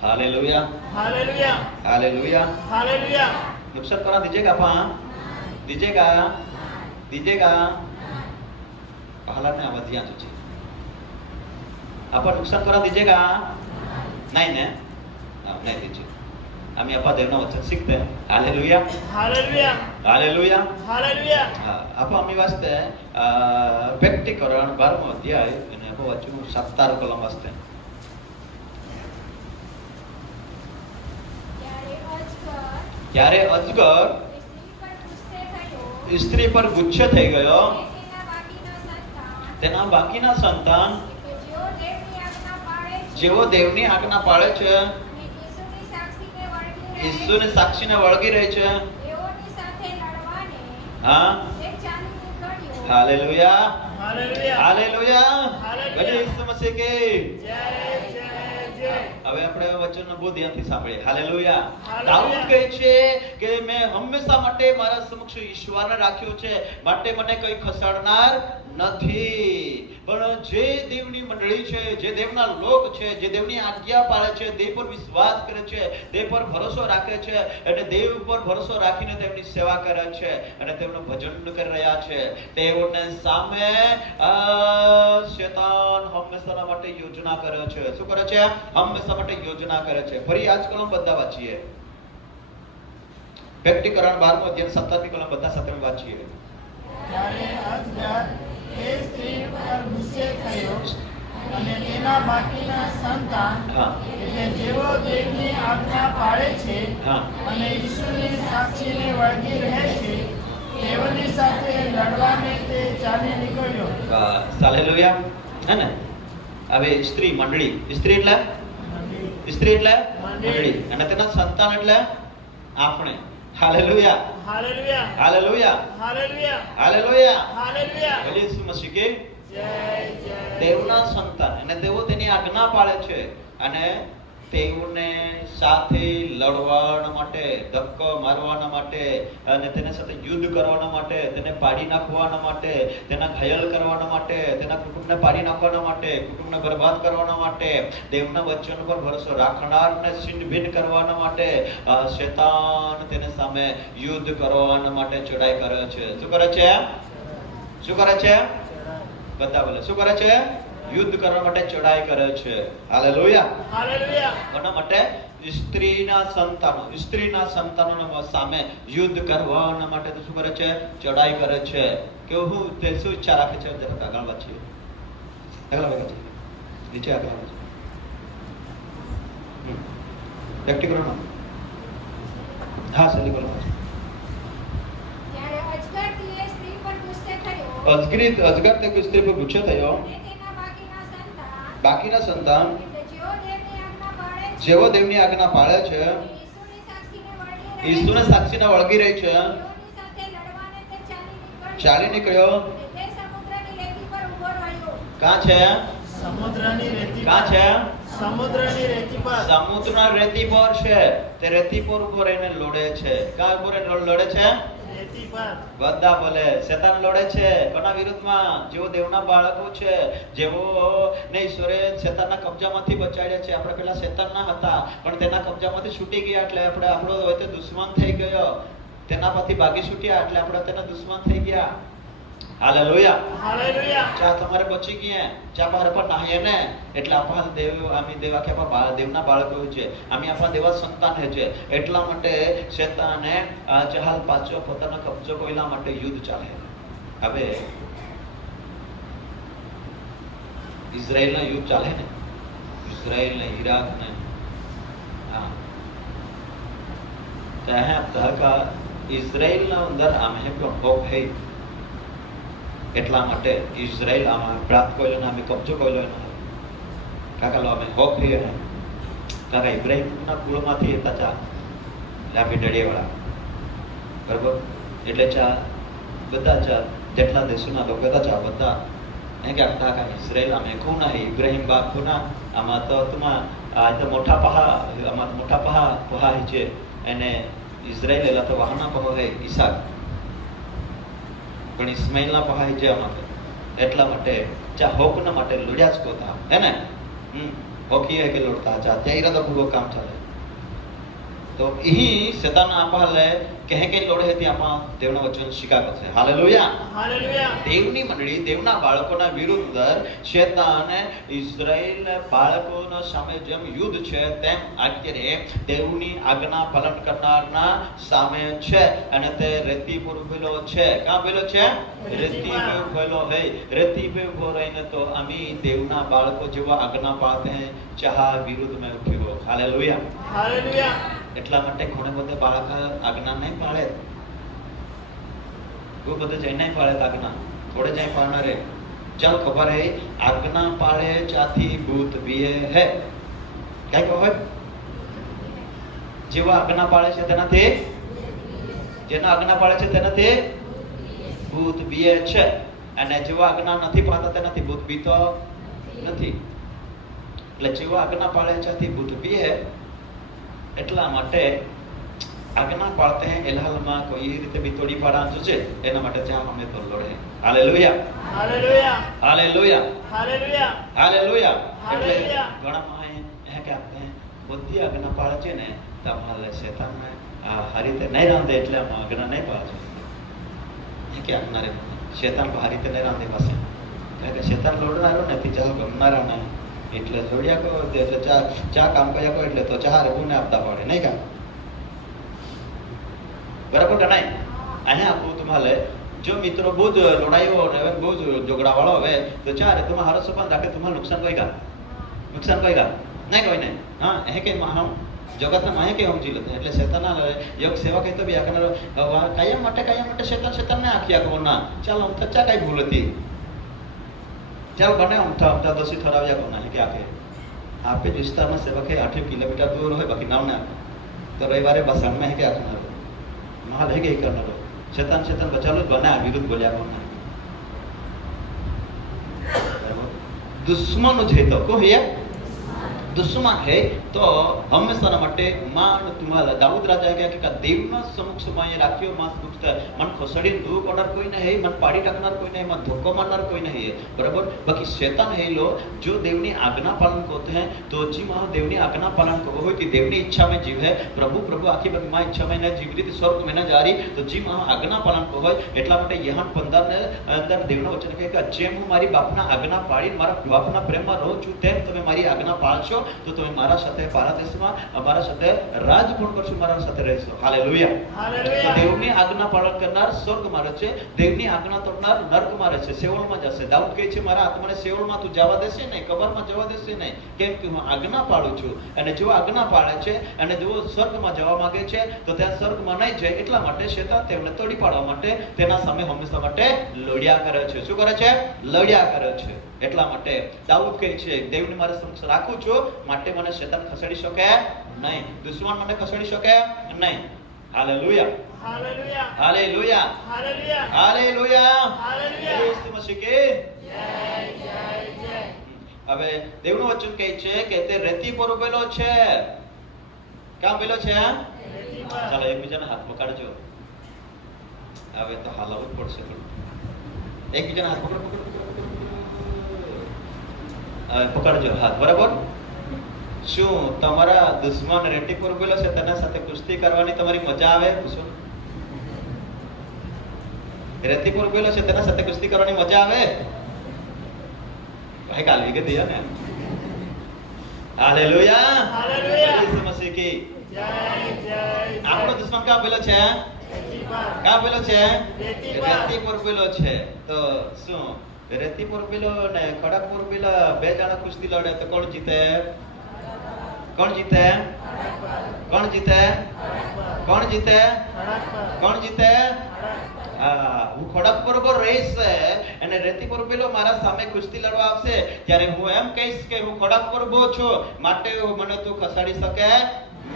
Hallelujah hallelujah. Hallelujah hallelujah. नुकसान करा दीजिएगा पा दीजिएगा दीजिएगा पहला ने आवाज दिया तुझे आप नुकसान करा दीजिएगा नहीं ने नहीं दीजिए. हमें अपा देवना वचन सीखते हैं. Hallelujah hallelujah. Hallelujah hallelujah. आप हमें वास्ते व्यक्तिकरण 12मो अध्याय અને હું વાંચું 17 કલમ વાસ્તે. ત્યારે અજગર સ્ત્રી પર ગુસ્સે થઈ ગયો, તેના બાકીના સંતાન જેવો દેવની આજ્ઞા પાળે છે, ઈસુની સાક્ષીને વળગી રહે છે. હા હાલેલુયા હાલેલુયા. ભલે ઈસુ મસીહ કે હવે આપણે વચનનો બહુ ધ્યાનથી સાંભળીએ. હાલેલુયા. દાઉદ કહે છે કે મેં હંમેશા માટે મારા સમક્ષ ઈશ્વરને રાખ્યો છે, માટે મને કંઈ ખસાડનાર નથી. પણ જે દેવની મંડળી છે, જે દેવના લોક છે, જે દેવની આજ્ઞા પાળે છે, દેવ પર વિશ્વાસ કરે છે, દેવ પર ભરોસો રાખે છે અને દેવ પર ભરોસો રાખીને તેમની સેવા કરે છે અને તેમનું ભજન કરી રહ્યા છે, તેઓને સામે શૈતાન હંમેશા માટે યોજના કરે છે. શું કરે છે? હંમેશા માટે યોજના કરે છે. ફરી આજ કલમ બધા વાંચીએ. વ્યક્તિકરણ 12મો અધ્યાય 17મી કલમ બધા સાથે વાંચીએ. ત્યારે અજગર એ સ્ત્રી પર ગુસ્સે થયો અને તેના બાકીના સંતાન એટલે જેવો દેવની આજ્ઞા પાળે છે અને ઈશ્વરની સાક્ષીને વળગી રહે છે, તેઓની સાથે લડવાને તે ચાલી નીકળ્યો. હાલેલુયા. હે ને? હવે સ્ત્રી મંડળી, સ્ત્રી એટલે મંડળી અને તેના સંતાન એટલે આપણે. Hallelujah hallelujah. Hallelujah hallelujah. Hallelujah. Hallelujah. ભલે ઈસુ મસીહ કે જય જય. દેવના સંતાન અને તેઓ તેની આજ્ઞા પાળે છે અને તેઓને સાથે લડવાના માટે, ધક્કો મારવાના માટે અને તેના સાથે યુદ્ધ કરવાના માટે, તેને પાડી નાખવાના માટે, તેના ઘાયલ કરવાના માટે, તેના કુટુંબને પાડી નાખવાના માટે, કુટુંબને બરબાદ કરવાના માટે, દેવના વચન પર ભરોસો રાખનારને છિન્નભિન્ન કરવાના માટે શેતાન તેની સામે યુદ્ધ કરવાના માટે ચડાઈ કરે છે. શું કરે છે? શું કરે છે? બધા બોલે શું કરે છે? યુદ્ધ કરવા માટે ચડાઈ કરે છે. Hallelujah, hallelujah. એના માટે સ્ત્રીના સંતાનો સામે યુદ્ધ કરવાના માટે તો શું કરે છે? ચડાઈ કરે છે. કેવું તે શું ઈચ્છા રાખે છે? જરા આગળ વાંચીએ, આગળ વાંચીએ, નીચે આગળ વાંચીએ. વ્યક્તિ કરો ના. હા સલી બોલો. અજગર તે સ્ત્રી પર ગુસ્સે થયો, બાકીના સંતાન જેવો દેવની આજ્ઞા પાળે છે, ઈસુને સાક્ષીને વળગી રહી છે, ચાલી નીકળ્યો. કાં છે? સમુદ્રની રેતી કાં છે? સમુદ્રની રેતી પર. સમુદ્રના રેતી પર છે. તે રેતી પર ઉભો રહીને લડે છે. કાં ઉભો રહીને લડે છે? રેતી પર. બધા બોલે શેતાન લડે છે. કોના વિરુદ્ધમાં? જેઓ દેવના બાળકો છે, જેઓ ને ઈશ્વરે શેતાનના કબજામાંથી બચાડ્યા છે. આપણે પેલા શેતાનના હતા, પણ તેના કબજામાંથી છૂટી ગયા એટલે આપણે આપણો હોય તે દુશ્મન થઈ ગયો. તેના પરથી ભાગી છૂટ્યા એટલે આપણે તેના દુશ્મન થઈ ગયા. Hallelujah, hallelujah. ચા તમારે બચી ગયા, ચા મારે પર નાહીએ ને એટલે આપણા દેવ આમી દેવા કે દેવના બાળકો છે, આમી આપણા દેવા સંતાન છે. એટલા માટે શેતાને જહાલ પાછો પોતાનો કબજો કોઈલા માટે યુદ્ધ ચાલે. હવે ઇઝરાયલના યુદ્ધ ચાલે ને, ઇઝરાયલ ને ઈરાક ને, હા ચાહે તહકા ઇઝરાયલના અંદર આમે પણ હોપ હે. એટલા માટે ઇઝરાયલ આમાં પ્રાપ્ત કોઈલો ને અમે કબજો કોઈલો ને કાકા લો અમે હોપ હે ને કાકા ઇબ્રાહિમના કુળમાંથી હતા ચા લાંબી ડડિયાવાળા, બરાબર? એટલે ચા બધા ચા જેટલા દેશોના લોકો હતા ચા બધા એ કે કાકા ઇઝરાયલ આમે કોના હે ઇબ્રાહિમ બાપ કોના આમાં તો તુમા આ તો મોટા પહા છે એને ઇઝરાયલ એલા તો વાહના પહો હે ઈસાક, પણ ઇસ્માઇલના પહાઈ છે આમાં. એટલા માટે ચા હોકના માટે લડ્યા જ કોતા હે ને. હોકી હે કે લડતા ચા ત્યાં ઈરાદા પૂર્વક કામ ચાલે. તો અહીં શેતાન આપા કહે કે લડે હતી આમાં દેવના વચન શીખા છે. Hallelujah, hallelujah. દેવની મંડળી દેવના બાળકોના વિરુદ્ધ શેતાન ઇઝરાયલ બાળકોના સામે જેમ યુદ્ધ છે તેમ અત્યારે દેવની આજ્ઞા પાલન કરનારના સામે છે. અને તે રેતી પર ઉભેલો છે. કાં ઉભેલો છે? રેતી પર ઉભેલો હે. રેતી પર ઉભો રહીને તો અમી દેવના બાળકો જેવા આજ્ઞા પાળતે હે ચાહા વિરુદ્ધ મેં ઉઠ્યો. Hallelujah, hallelujah. એટલા માટે ઘણે બધે બાળક આજ્ઞા નહીં પાળે, वो બધે જઈ નહીં પાળે આજ્ઞા, થોડે જઈ પાળનારે ચાલ ખબર હે આજ્ઞા પાળે ચાથી ભૂત બીએ હે. કઈ કહો? જેવા આજ્ઞા પાળે છે તેનાથી, જેના આજ્ઞા પાળે છે તેનાથી ભૂત બીએ છે. અને જેવા આજ્ઞા નથી પાળતા તેનાથી ભૂત બીતો નથી. એટલે જેવા આજ્ઞા પાળે ચાથી ભૂત બીએ. એટલા માટે આજ્ઞા પાળતે હે એલાલમાં કોઈ રીતે બી તોડી પાડવાનું છે એના માટે જ્યાં અમે તો લડે. Hallelujah, hallelujah. Hallelujah, hallelujah. Hallelujah. એટલે હાલેલુયા. ઘણા માં હે કે આપણે બુદ્ધિ આજ્ઞા પાળે છે ને તમારે શેતાનને આ રીતે નહીં રાંધે એટલે આમાં આજ્ઞા નહીં પાળે છે કે આજ્ઞા રે શેતાન આ રીતે નહીં રાંધે પાસે કારણ કે શેતાન લડનારો નથી, ચાલ ગમનારા નહીં એટલે જોડ્યા કહો એટલે ચા કામ કર્યા કહો એટલે તો ચા ગુને આપતા પડે નહીં કામ, બરાબર કે નહીં? અહીંયા આપવું તમારે જો મિત્રો બહુ જ લડાઈઓ હવે બહુ જ ઝઘડા વાળો હવે તો ચારે તમે હારો સંબંધ રાખે તમારે નુકસાન કોઈ ગા, નુકસાન કોઈ ગા નહીં કોઈ નહીં. હા એ કઈ હા જગતના માહે કઈ સમજી લેતા એટલે શેતાના યોગ સેવા કઈ તો બી આખનારો કાયમ માટે શેતાનને આખી આખો ના ચાલ આમ થચ્ચા કઈ ભૂલ હતી ચાલ બને અમથા દોષી ઠરાવ્યા કોના કે આપે આપે વિસ્તારમાં સેવક હે 8 કિલોમીટર દૂર હોય બાકી નામ ના તો રવિવારે બસાનમાં હે કે આખનારો માલ હે કે કરનારો શેતાન બચાલો બના વિરુદ્ધ બોલ્યા કોના દુશ્મન છે તો કો હે दुश्मन है तो हमेशा માટે માન तुम्हाला દાઉદ રાજા કહે કે દેવના સમક્ષમાં એ રાખ્યો માં સમક્ષ મન ખસડી દૂર કોડર કોઈ નહીં મન પાડી નાખનાર કોઈ નહીં મન ધોકો મારનાર કોઈ નહીં બરાબર બાકી શૈતાન है लो जो देवनी आज्ञा पालन करते हैं तो जी वहाँ देवनी आज्ञा पालन करो हो कि देवनी इच्छा में जीव है प्रभु प्रभु आखी माँ इच्छा में जीव रीति स्वर्ग में न जा रही तो जी वहाँ आज्ञा पालन करो એટલા માટે યહાન 15 ને અંદર દેવનો વચન કહે કે જેમ હું મારી બાપના આજ્ઞા પાડી મારા બાપના પ્રેમમાં રહું છું તેમ તમે મારી આજ્ઞા પાળશો તો તમે મારા સાથે ભારત દેશમાં અમારા સાથે રાજ પણ કરશો મારા સાથે રહેશો હાલેલુયા હાલેલુયા દેવની આજ્ઞા પાલન કરનાર સ્વર્ગમાં રહે છે દેવની આજ્ઞા તોડનાર નરકમાં રહે છે સેવલમાં જશે દાઉદ કહે છે મારા આત્માને સેવલમાં તું જવા દેશે નહીં કબરમાં જવા દેશે નહીં કેમ કે હું આજ્ઞા પાડું છું અને જો આજ્ઞા પાળે છે અને જો સ્વર્ગમાં જવા માંગે છે તો ત્યાં સ્વર્ગમાં નહીં જાય એટલા માટે શૈતાન તેમને તોડી પાડવા માટે તેના સામે હંમેશા માટે લડ્યા કરે છે શું કરે છે લડ્યા કરે છે એટલા માટે દાઉદ કહે છે દેવને મારા સમક્ષ રાખું છું માટે મને શૈતાન ખસેડી શકે નહીં દુશ્મન મને ખસેડી શકે નહીં hallelujah hallelujah hallelujah hallelujah hallelujah hallelujah Isu Masih કે જય જય જય હવે દેવનું વચન કહે છે કે તે રેતી પર ઉભેલો છે કામ ઉભેલો છે રેતી પર ચાલો એકબીજાને હાથ પકડજો હવે તો હાલવું જ પડશે એકબીજાને હાથ પકડજો હાથ બરાબર શું તમારા દુશ્મન રેતી પર ઉભેલો છે તેના સાથે કુસ્તી કરવાની તમારી મજા આવે પૂછો રેતી પર ઉભેલો છે તેના સાથે કુસ્તી કરવાની મજા આવે ભાઈ કાલવી કે દિયા ને હાલેલુયા હાલેલુયા ઈસુ મસીહ की જય જય આપણો દુશ્મન કા ઉભેલો છે રેતી પર કા ઉભેલો છે રેતી પર રેતી પર ઉભેલો છે તો શું રેતી પર ઉભેલો ને ખડક પર ઉભેલા બે જણા કુસ્તી લડે તો કોણ જીતે કોણ જીતે કોણ જીતે કોણ જીતે કોણ જીતે હું ખડક પર ઉભો રહીશ અને રેતી પર ઉભેલો મારા સામે કુસ્તી લડવા આવશે ત્યારે હું એમ કહીશ કે હું ખડક પર ઉભો છું માટે મને તું ખસાડી શકે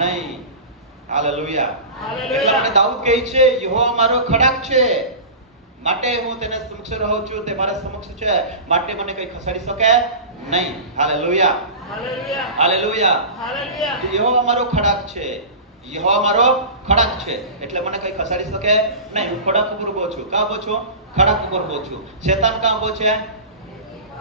નહીં હાલેલુયા એટલા માટે દાઉદ કહે છે યહોવા મારો ખડક છે માટે હું તેને સમક્ષ રહું છું તે મારા સમક્ષ છે માટે મને કઈ ખસાડી શકે નહીં હાલેલુયા હાલેલુયા હાલેલુયા હાલેલુયા યહોવા મારો ખડક છે યહોવા મારો ખડક છે એટલે મને કઈ ખસાડી શકે નહીં હું ખડક ઉપર ઉભો છું કા ઉભો છું ખડક ઉપર ઉભો છું શૈતાન કા ઉભો છે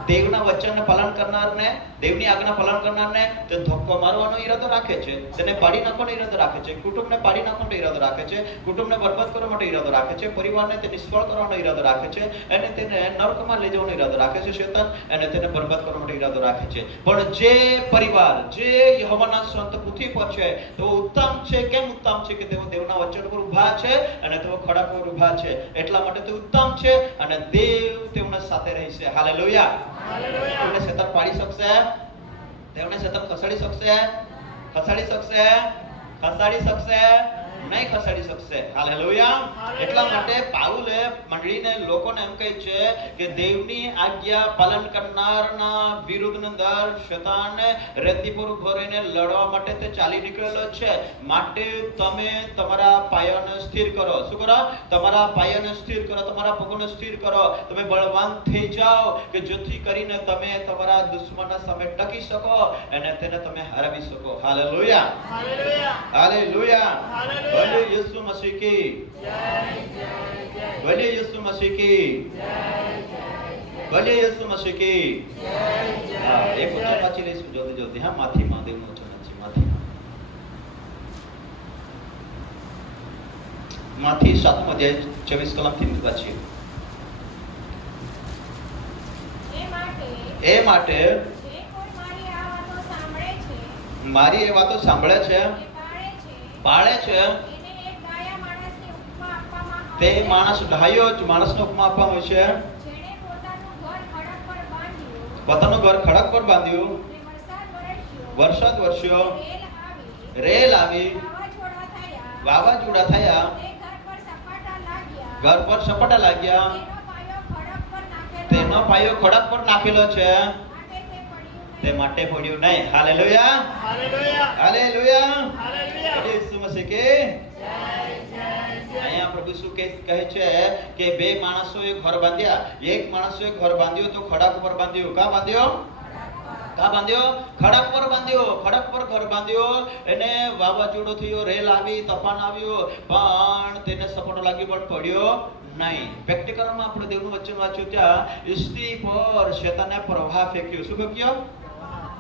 દેવના વચનને પાલન કરનારને દેવની આજ્ઞા પાલન કરનારને તે ધક્કો મારવાનો ઈરાદો રાખે છે તેને પાડી નાખવાનો ઈરાદો રાખે છે કુટુંબને પાડી નાખવાનો ઈરાદો રાખે છે કુટુંબને બરબાદ કરવા માટે ઈરાદો રાખે છે પરિવારને તે નિષ્ફળ કરવાનો ઈરાદો રાખે છે અને તેને નરકમાં લઈ જવાનો ઈરાદો રાખે છે શૈતાન અને તેને બરબાદ કરવા માટે ઈરાદો રાખે છે પણ જે પરિવાર જે યહોવાના સંત પૃથ્વી પર છે તેઓ ઉત્તમ છે કેમ ઉત્તમ છે કે તેઓ દેવના વચન પર ઊભા છે અને તેઓ ખડા પર ઊભા છે એટલા માટે તે ઉત્તમ છે અને દેવ તેઓના સાથે રહેશે હાલેલુયા હાલેલુયા તેમને શૈતાન પાડી શકશે તેમને શૈતાન ખસાડી શકશે ખસાડી શકશે ખસાડી શકશે નહીં ખસાડી શકશે હાલેલુયા એટલા માટે પાઉલે મંડળીને લોકોને એમ કહે છે કે દેવની આજ્ઞા પાલન કરનારના વિરુદ્ધની અંદર શૈતાન રેતી પર ઉભો રહીને લડવા માટે તે ચાલી નીકળેલો છે માટે તમે તમારા પાયાને સ્થિર કરો શું કરો તમારા પાયાને સ્થિર કરો તમારા પગોને સ્થિર કરો તમે બળવાન થઈ જાઓ કે જેથી કરીને તમે તમારા દુશ્મનના સામે ટકી શકો અને તેને તમે હરાવી શકો હાલેલુયા હાલેલુયા હાલેલુયા હાલેલુયા बोलिए यीशु मसीह की જય જય જય बोलिए यीशु मसीह की बोलिए यीशु मसीह की हाँ एक वचन वाची लेશું જલ્દી જલ્દી હા માથી મહાદેવનું વચન છે માથી 7 અધ્યાય 24 કલમથી વાંચીએ એ માટે જે કોઈ મારી આ વાતો સાંભળે છે મારી એ વાતો સાંભળે છે પાળે છે એને એક ડાયા માણસની ઉપમા આપવામાં તે આવશે. માણસ ડાયો જ માણસનો ઉપમા આપવામાં આવે છે જેણે પોતાનું ઘર ખડક પર બાંધ્યું, પોતાનું ઘર ખડક પર બાંધ્યું ને વરસાદ વરસ્યો રેલ આવી, રેલ આવી વાવાઝોડા થયા, વાવાઝોડા થયા તે ઘર પર સપાટા લાગ્યા, ઘર પર સપાટા લાગ્યા તેનો પાયો ખડક પર નાખેલો, તેનો પાયો ખડક પર નાખેલો છે માટે તે પડ્યું નહીં. તે માટે પડ્યું નહીં hallelujah hallelujah hallelujah hallelujah Isu Masih કે જય જય જય અહીંયા પ્રભુ શું કહે છે કે બે માણસોએ ઘર બાંધ્યા એક માણસોએ ઘર બાંધ્યું તો ખડક ઉપર બાંધ્યું કા બાંધ્યો કા બાંધ્યો? ખડક પર બાંધ્યો. ખડક પર ઘર બાંધ્યો. એને વાવાઝોડો થયો, રેલ આવી, તોફાન આવ્યું, પણ તેને સપોર્ટ લાગ્યો પણ પડ્યો નહીં. પ્રેક્ટિકલમાં આપણે દેવનું વચન વાંચ્યું ત્યાં સ્ત્રી પર શેતાને પ્રવાહ ફેંક્યો. શું ફેંક્યો?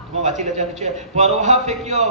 તમે વાંચી લેવાનું છે. પ્રવાહ ફેંક્યો,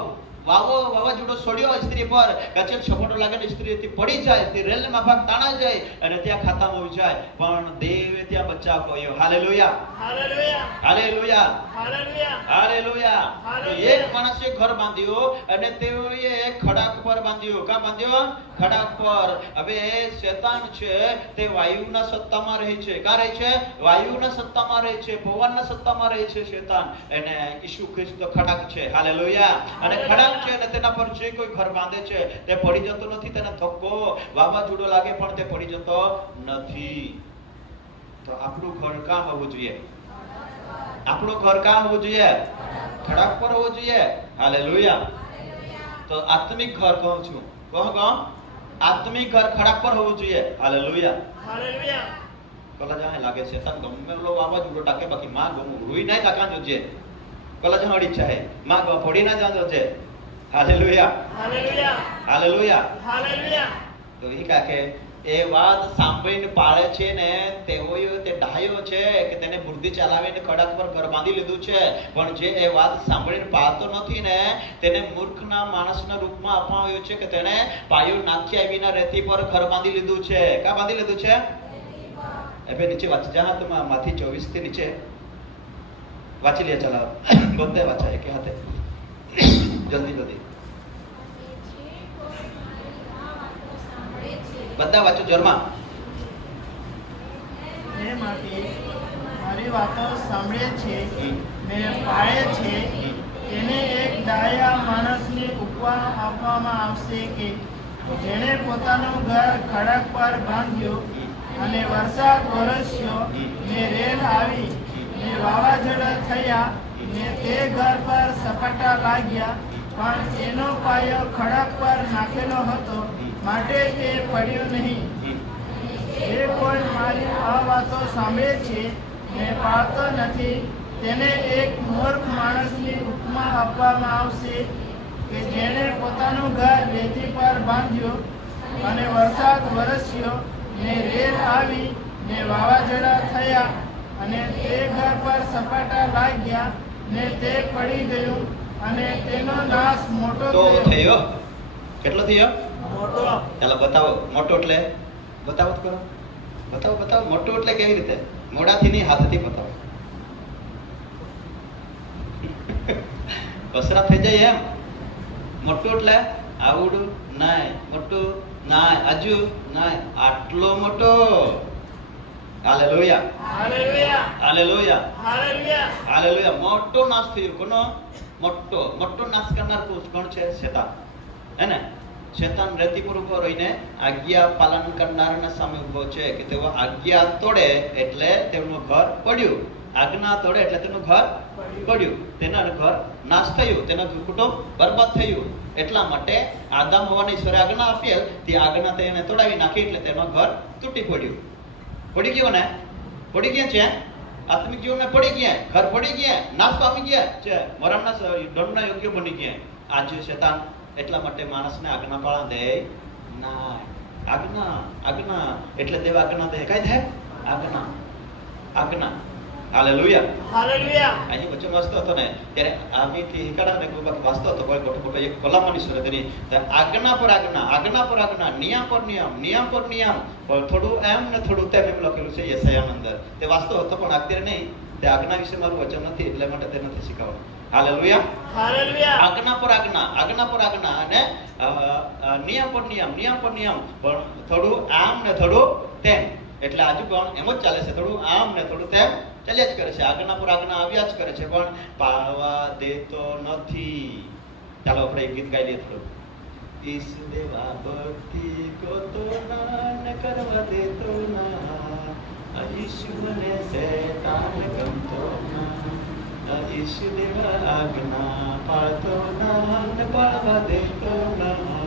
વાવાઝોડો છોડ્યો સ્ત્રી પર. કચેલ સપોર્ટ લાગે ને સ્ત્રી પડી જાય, તે રેલમાં ભાગ તાણા જાય અને ત્યાં ખાતામાં આવી જાય, પણ દેવે ત્યાં બચાવ કર્યો. Hallelujah, hallelujah, hallelujah, hallelujah, hallelujah. Hallelujah. એક માણસે ઘર બાંધ્યું અને તેઓએ ખડક પર બાંધ્યું. કા બાંધ્યો? ખડક પર. હવે શેતાન છે તે વાયુના સત્તામાં રહે છે. કા રહે છે? વાયુના સત્તામાં રહે છે, પવનના સત્તામાં રહે છે શેતાન. એને ઈસુ ખ્રિસ્ત ખડક છે. હાલેલુયા. અને ખડક છે અને તેના પર જે કોઈ ઘર બાંધે છે તે પડી જતો નથી. તેને ધક્કો વાવાઝોડો લાગે પણ તે પડી જતો નથી. તો આપણું ઘર કાં હોવું જોઈએ? આપણું ઘર કાં હોવું જોઈએ? ખડક પર હોવું જોઈએ. હાલેલુયા. તો આત્મિક ઘર કહું છું. કહો આત્મિક ઘર ખડક પર હોવું જોઈએ. Hallelujah, hallelujah. કલા જાહે લાગે છે તન ગમે લો વાવાઝોડો ટાકે બાકી માં ગમું રૂઈ નહીં તાકા જોજે. કલા જાહડી ચાહે માં ગો પડી ના જાજો છે. Hallelujah, hallelujah, hallelujah. હાલેલુયા. તો એ કાકે એ વાત સાંભળીને પાળે છે ને તેઓએ તે ડાયો છે કે તેને બુદ્ધિ ચલાવીને ખડક પર ઘર બાંધી લીધું છે, પણ જે એ વાત સાંભળીને પાળતો નથી ને તેને મૂર્ખના માણસના રૂપમાં અપનાવ્યો છે કે તેને પાયો નાખી આવીને રેતી પર ઘર બાંધી લીધું છે. કા બાંધી લીધું છે? હવે નીચે વાંચ જા તો માથી 24 થી નીચે વાંચી લે. ચલાવ બધે વાંચાય કે હાથે જલ્દી જલ્દી બધા વાંચો જોરમાં. હે માટી, મારી વાતો સાંભળે છે ને પાળે છે, તેને એક ડાયા માણસની ઉપમા આપવામાં આવશે કે જેણે પોતાનું ઘર ખડક પર બાંધ્યું અને વરસાદ વરસ્યો ને રેલ આવી ને વાવાઝોડા થયા ને તે ઘર પર સપાટા લાગ્યા, પણ એનો પાયો ખડક પર નાખેલો હતો માટે તે પડ્યું નહીં. જે કોઈ મારી આ વાતો સાંભળે છે ને પાળતો નથી તેને એક મૂર્ખ માણસની ઉપમા આપવામાં આવશે કે જેણે પોતાનું ઘર રેતી પર બાંધ્યું અને વરસાદ વરસ્યો ને રેલ આવી ને વાવાઝોડા થયા અને તે ઘર પર સપાટા લાગ્યા ને તે પડી ગયું અને તેનો નાશ મોટો તો થયો. થયો. કેટલો થયો? મોટો. ચાલો બતાવો. મોટો એટલે બતાવો તો કરો. બતાવો બતાવો. મોટો એટલે કેવી રીતે? મોઢાથી નહીં, હાથથી બતાવો. કસરત થઈ જાય એમ. મોટું એટલે આવડું નહીં, મોટું નહીં, હજુ નહીં, આટલો મોટો. Hallelujah, hallelujah, hallelujah, hallelujah. Hallelujah. મોટો નાશ થયો. કોનો? મોટો. મોટો નાશ કરનાર કોણ છે? શેતાન. હે ને? શેતાન રેતી પર ઉભો રહીને આજ્ઞા પાલન કરનારના સામે ઉભો છે કે તેઓ આજ્ઞા તોડે એટલે તેમનું ઘર પડ્યું, આજ્ઞા તોડે એટલે તેનું ઘર પડ્યું, તેના ઘર નાશ થયું, તેનું કુટુંબ બરબાદ થયું. એટલા માટે આદમ હવાને ઈશ્વરે આજ્ઞા આપી, તે આજ્ઞા તેને તોડાવી નાખી એટલે તેનું ઘર તૂટી પડ્યું. પડી ગયો ને? પડી ગયા છે. આત્મિક જીવનને પડી ગયા, ઘર પડી ગયા, નાશ પામી ગયા છે, મરણના દંડના યોગ્ય બની ગયા. આજે શેતાન એટલા માટે માણસને આજ્ઞા પાળા દે ના. આજ્ઞા, આજ્ઞા એટલે દેવ આજ્ઞા દે. કઈ દે? આજ્ઞા, આજ્ઞા. Hallelujah, hallelujah. અહીં વચ્ચે વાંચતો હતો ને ત્યારે આવીથી હિકાડા ને કોઈ વાંચતો હતો કોઈ મોટો મોટો એક કલામની શરૂ કરી આજ્ઞા પર આજ્ઞા, આજ્ઞા પર આજ્ઞા, નિયમ પર નિયમ, નિયમ પર નિયમ. થોડું એમ ને થોડું તેમ એમ લખેલું છે યશાયાની અંદર. તે વાંચતો હતો પણ અત્યારે નહીં. તે આજ્ઞા વિશે મારું વચન નથી એટલે માટે તે નથી શીખવાનું. Hallelujah, hallelujah. આજ્ઞા પર આજ્ઞા, આજ્ઞા પર આજ્ઞા અને નિયમ પર નિયમ, નિયમ પર નિયમ. પણ થોડું આમ ને થોડું તેમ. એટલે આજુ પણ એમ જ ચાલે છે. થોડું આમ ને થોડું તેમ ચાલ્યા જ કરે છે. આજ્ઞા પર આજ્ઞા આવ્યા જ કરે છે પણ પાળવા દેતો નથી. ચાલો આપણે એક ગીત ગાઈ લઈએ થોડું. ઈસ દેવા ભક્તિ કો તો ના કરવા દેતો ના, ઈશુને શેતાન ગમતો ના, ઈશુ દેવા આજ્ઞા પાળતો ના પાળવા દેતો ના,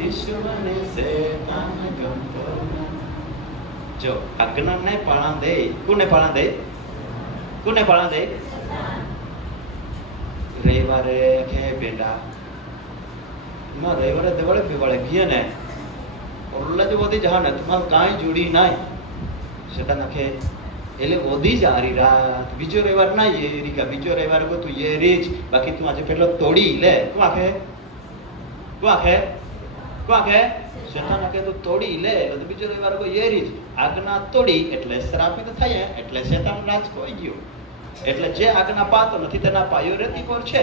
ઈશુને શેતાન ગમતો ના. જો આજ્ઞા ને પાળા દે, કોને પાળા દે? કોને પાળા દે? રવિવારે કે બેટા એમાં રવિવારે દેવાળે બેવાળે ગીએ ને ઓરલા જે વધી જા ને તમારું કાંઈ જોડી નાય સેટા નાખે એટલે વધી જા હારી રાત બીજો રવિવાર ના એ રીકા બીજો રવિવાર ગો તું એ રીચ બાકી તું આજે પેલો તોડી લે તું આખે સેટા નાખે તું તોડી લે તો બીજો રવિવાર ગો એ રીચ આજ્ઞા તોડી એટલે શ્રાપિત થાય એટલે શેતાન રાજ કોઈ ગયો એટલે જે આજ્ઞા પાતો નથી તેના પાયો રેતી પર છે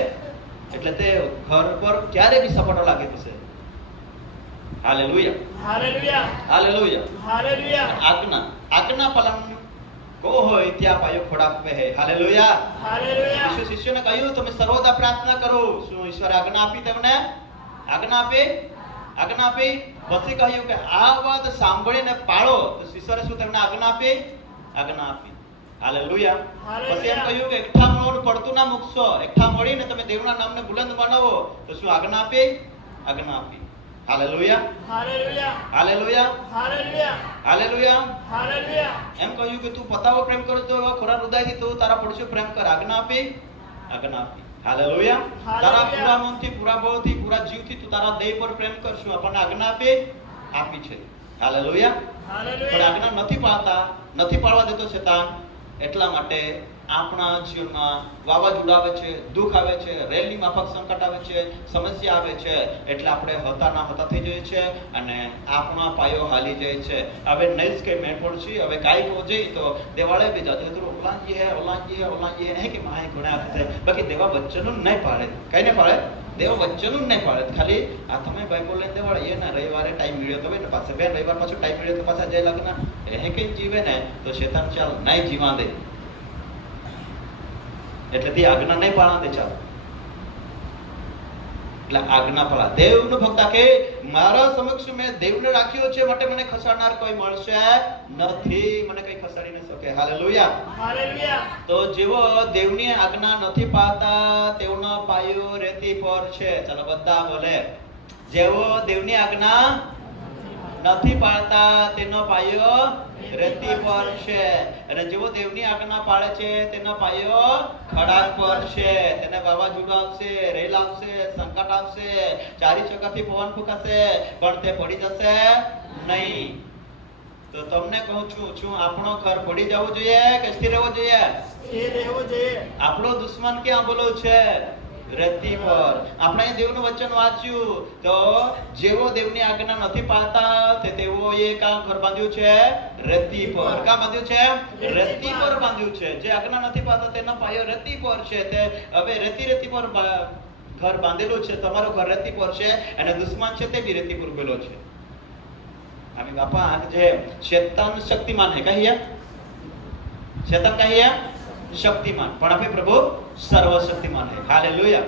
એટલે તે ઘર પર ક્યારે બી સપોર્ટ લાગે છે. હાલેલુયા હાલેલુયા હાલેલુયા હાલેલુયા આજ્ઞા પાલન કો હોય ત્યાં પાયો ખોરાક પહે. હાલેલુયા હાલેલુયા ઈસુ શિષ્યોને કહ્યું તમે સર્વદા પ્રાર્થના કરો. શું ઈશ્વરે આજ્ઞા આપી તેમને? આજ્ઞા આપી પછી કહ્યું કે આ વાત સાંભળીને પાળો. તો ઈશ્વરે શું તેમને આજ્ઞા આપી? હાલેલુયા. પછી એમ કહ્યું કે એકઠા મળો પડતું ના મૂકશો. એકઠા મળીને તમે દેવના નામને બુલંદ બનાવો. તો શું આજ્ઞા આપી? Hallelujah hallelujah hallelujah. એમ કહ્યું કે તું પતાવો પ્રેમ કરો તો ખોરા હૃદયથી તું તારા પડોશી પ્રેમ કર. આજ્ઞા આપી. હાલેલુયા. તારા પૂરા મનથી, પૂરા ભાવથી, પૂરા જીવથી તું તારા દેહ પર પ્રેમ કરશું. આપણને આજ્ઞા આપી છે. હાલેલુયા. પણ આજ્ઞા નથી પાળવા દેતો શેતાન. એટલા માટે આપણા જીવનમાં વાવાઝોડા આવે છે, દુઃખ આવે છે, રેલની માફક સંકટ આવે છે, સમસ્યા આવે છે, એટલે આપણે હતા થઈ જઈએ છે અને આપણા પાયો હાલી જાય છે. હવે નહીં જ કઈ મેં પડશે, હવે કાંઈ કહો જઈ તો દેવાળે બી જાતો ઓલાંજી હે કે માહે ઘણા હાથે બાકી દેવા વચ્ચેનું નહીં પાડે. કઈ નહીં પાડે? દેવ વચ્ચેનું નહીં પાડે. ખાલી આ તમે બાઇબલ લઈને દેવાળે એ ના રવિવારે ટાઈમ મળ્યો તો ને પાછા બે રવિવાર પાછું ટાઈમ મળ્યો તો પાછા જય લગ્ન એ કઈ જીવે ને તો શેતાન ચાલ નહીં જીવા દે. એટલે તે આજ્ઞા નહીં પાળા દે. ચાલ એટલે આજ્ઞા પાળા. દેવનું ભક્ત કે મારા સમક્ષ મેં દેવને રાખ્યો છે માટે મને ખસાડનાર કોઈ મળશે નથી. મને કઈ ખસાડી ન શકે. હાલેલુયા. તો જેવો દેવની આજ્ઞા નથી પાળતા તેઓનો પાયો રેતી પર છે. ચાલો બધા બોલે. જેવો દેવની આજ્ઞા નથી પાળતા તેનો પાયો રેતી પર છે અને જેવો દેવની આજ્ઞા પાળે છે તેનો પાયો ખડાક પર છે. તેને વાવાઝોડું આવશે, રેલ આવશે, સંકટ આવશે, ચારી ચોકાથી પવન ફૂંકાશે પણ તે પડી જશે નહીં. તો તમને કહું છું આપણો ઘર પડી જવું જોઈએ કે સ્થિર રહેવું જોઈએ? આપણો દુશ્મન ક્યાં બોલો છે? રેતી પર. આપણે દેવનું વચન વાંચ્યું તો જેવો દેવની આજ્ઞા નથી પાળતા તેઓએ કાં ઘર બાંધ્યું છે? રેતી પર. કાં બાંધ્યું છે? રેતી પર બાંધ્યું છે. જે આજ્ઞા નથી પાળતા તેનો પાયો રેતી પર છે. તે હવે રેતી પર ઘર બાંધેલું છે. તમારું ઘર રેતી પર છે અને દુશ્મન છે તે બી રેતી પર ઉભેલો છે. આમી બાપા જે શૈતાન શક્તિમાન હે કહીએ, શૈતાન કહીએ શક્તિમાન પણ આપણે પ્રભુ સર્વશક્તિમાન હે. હાલેલુયા.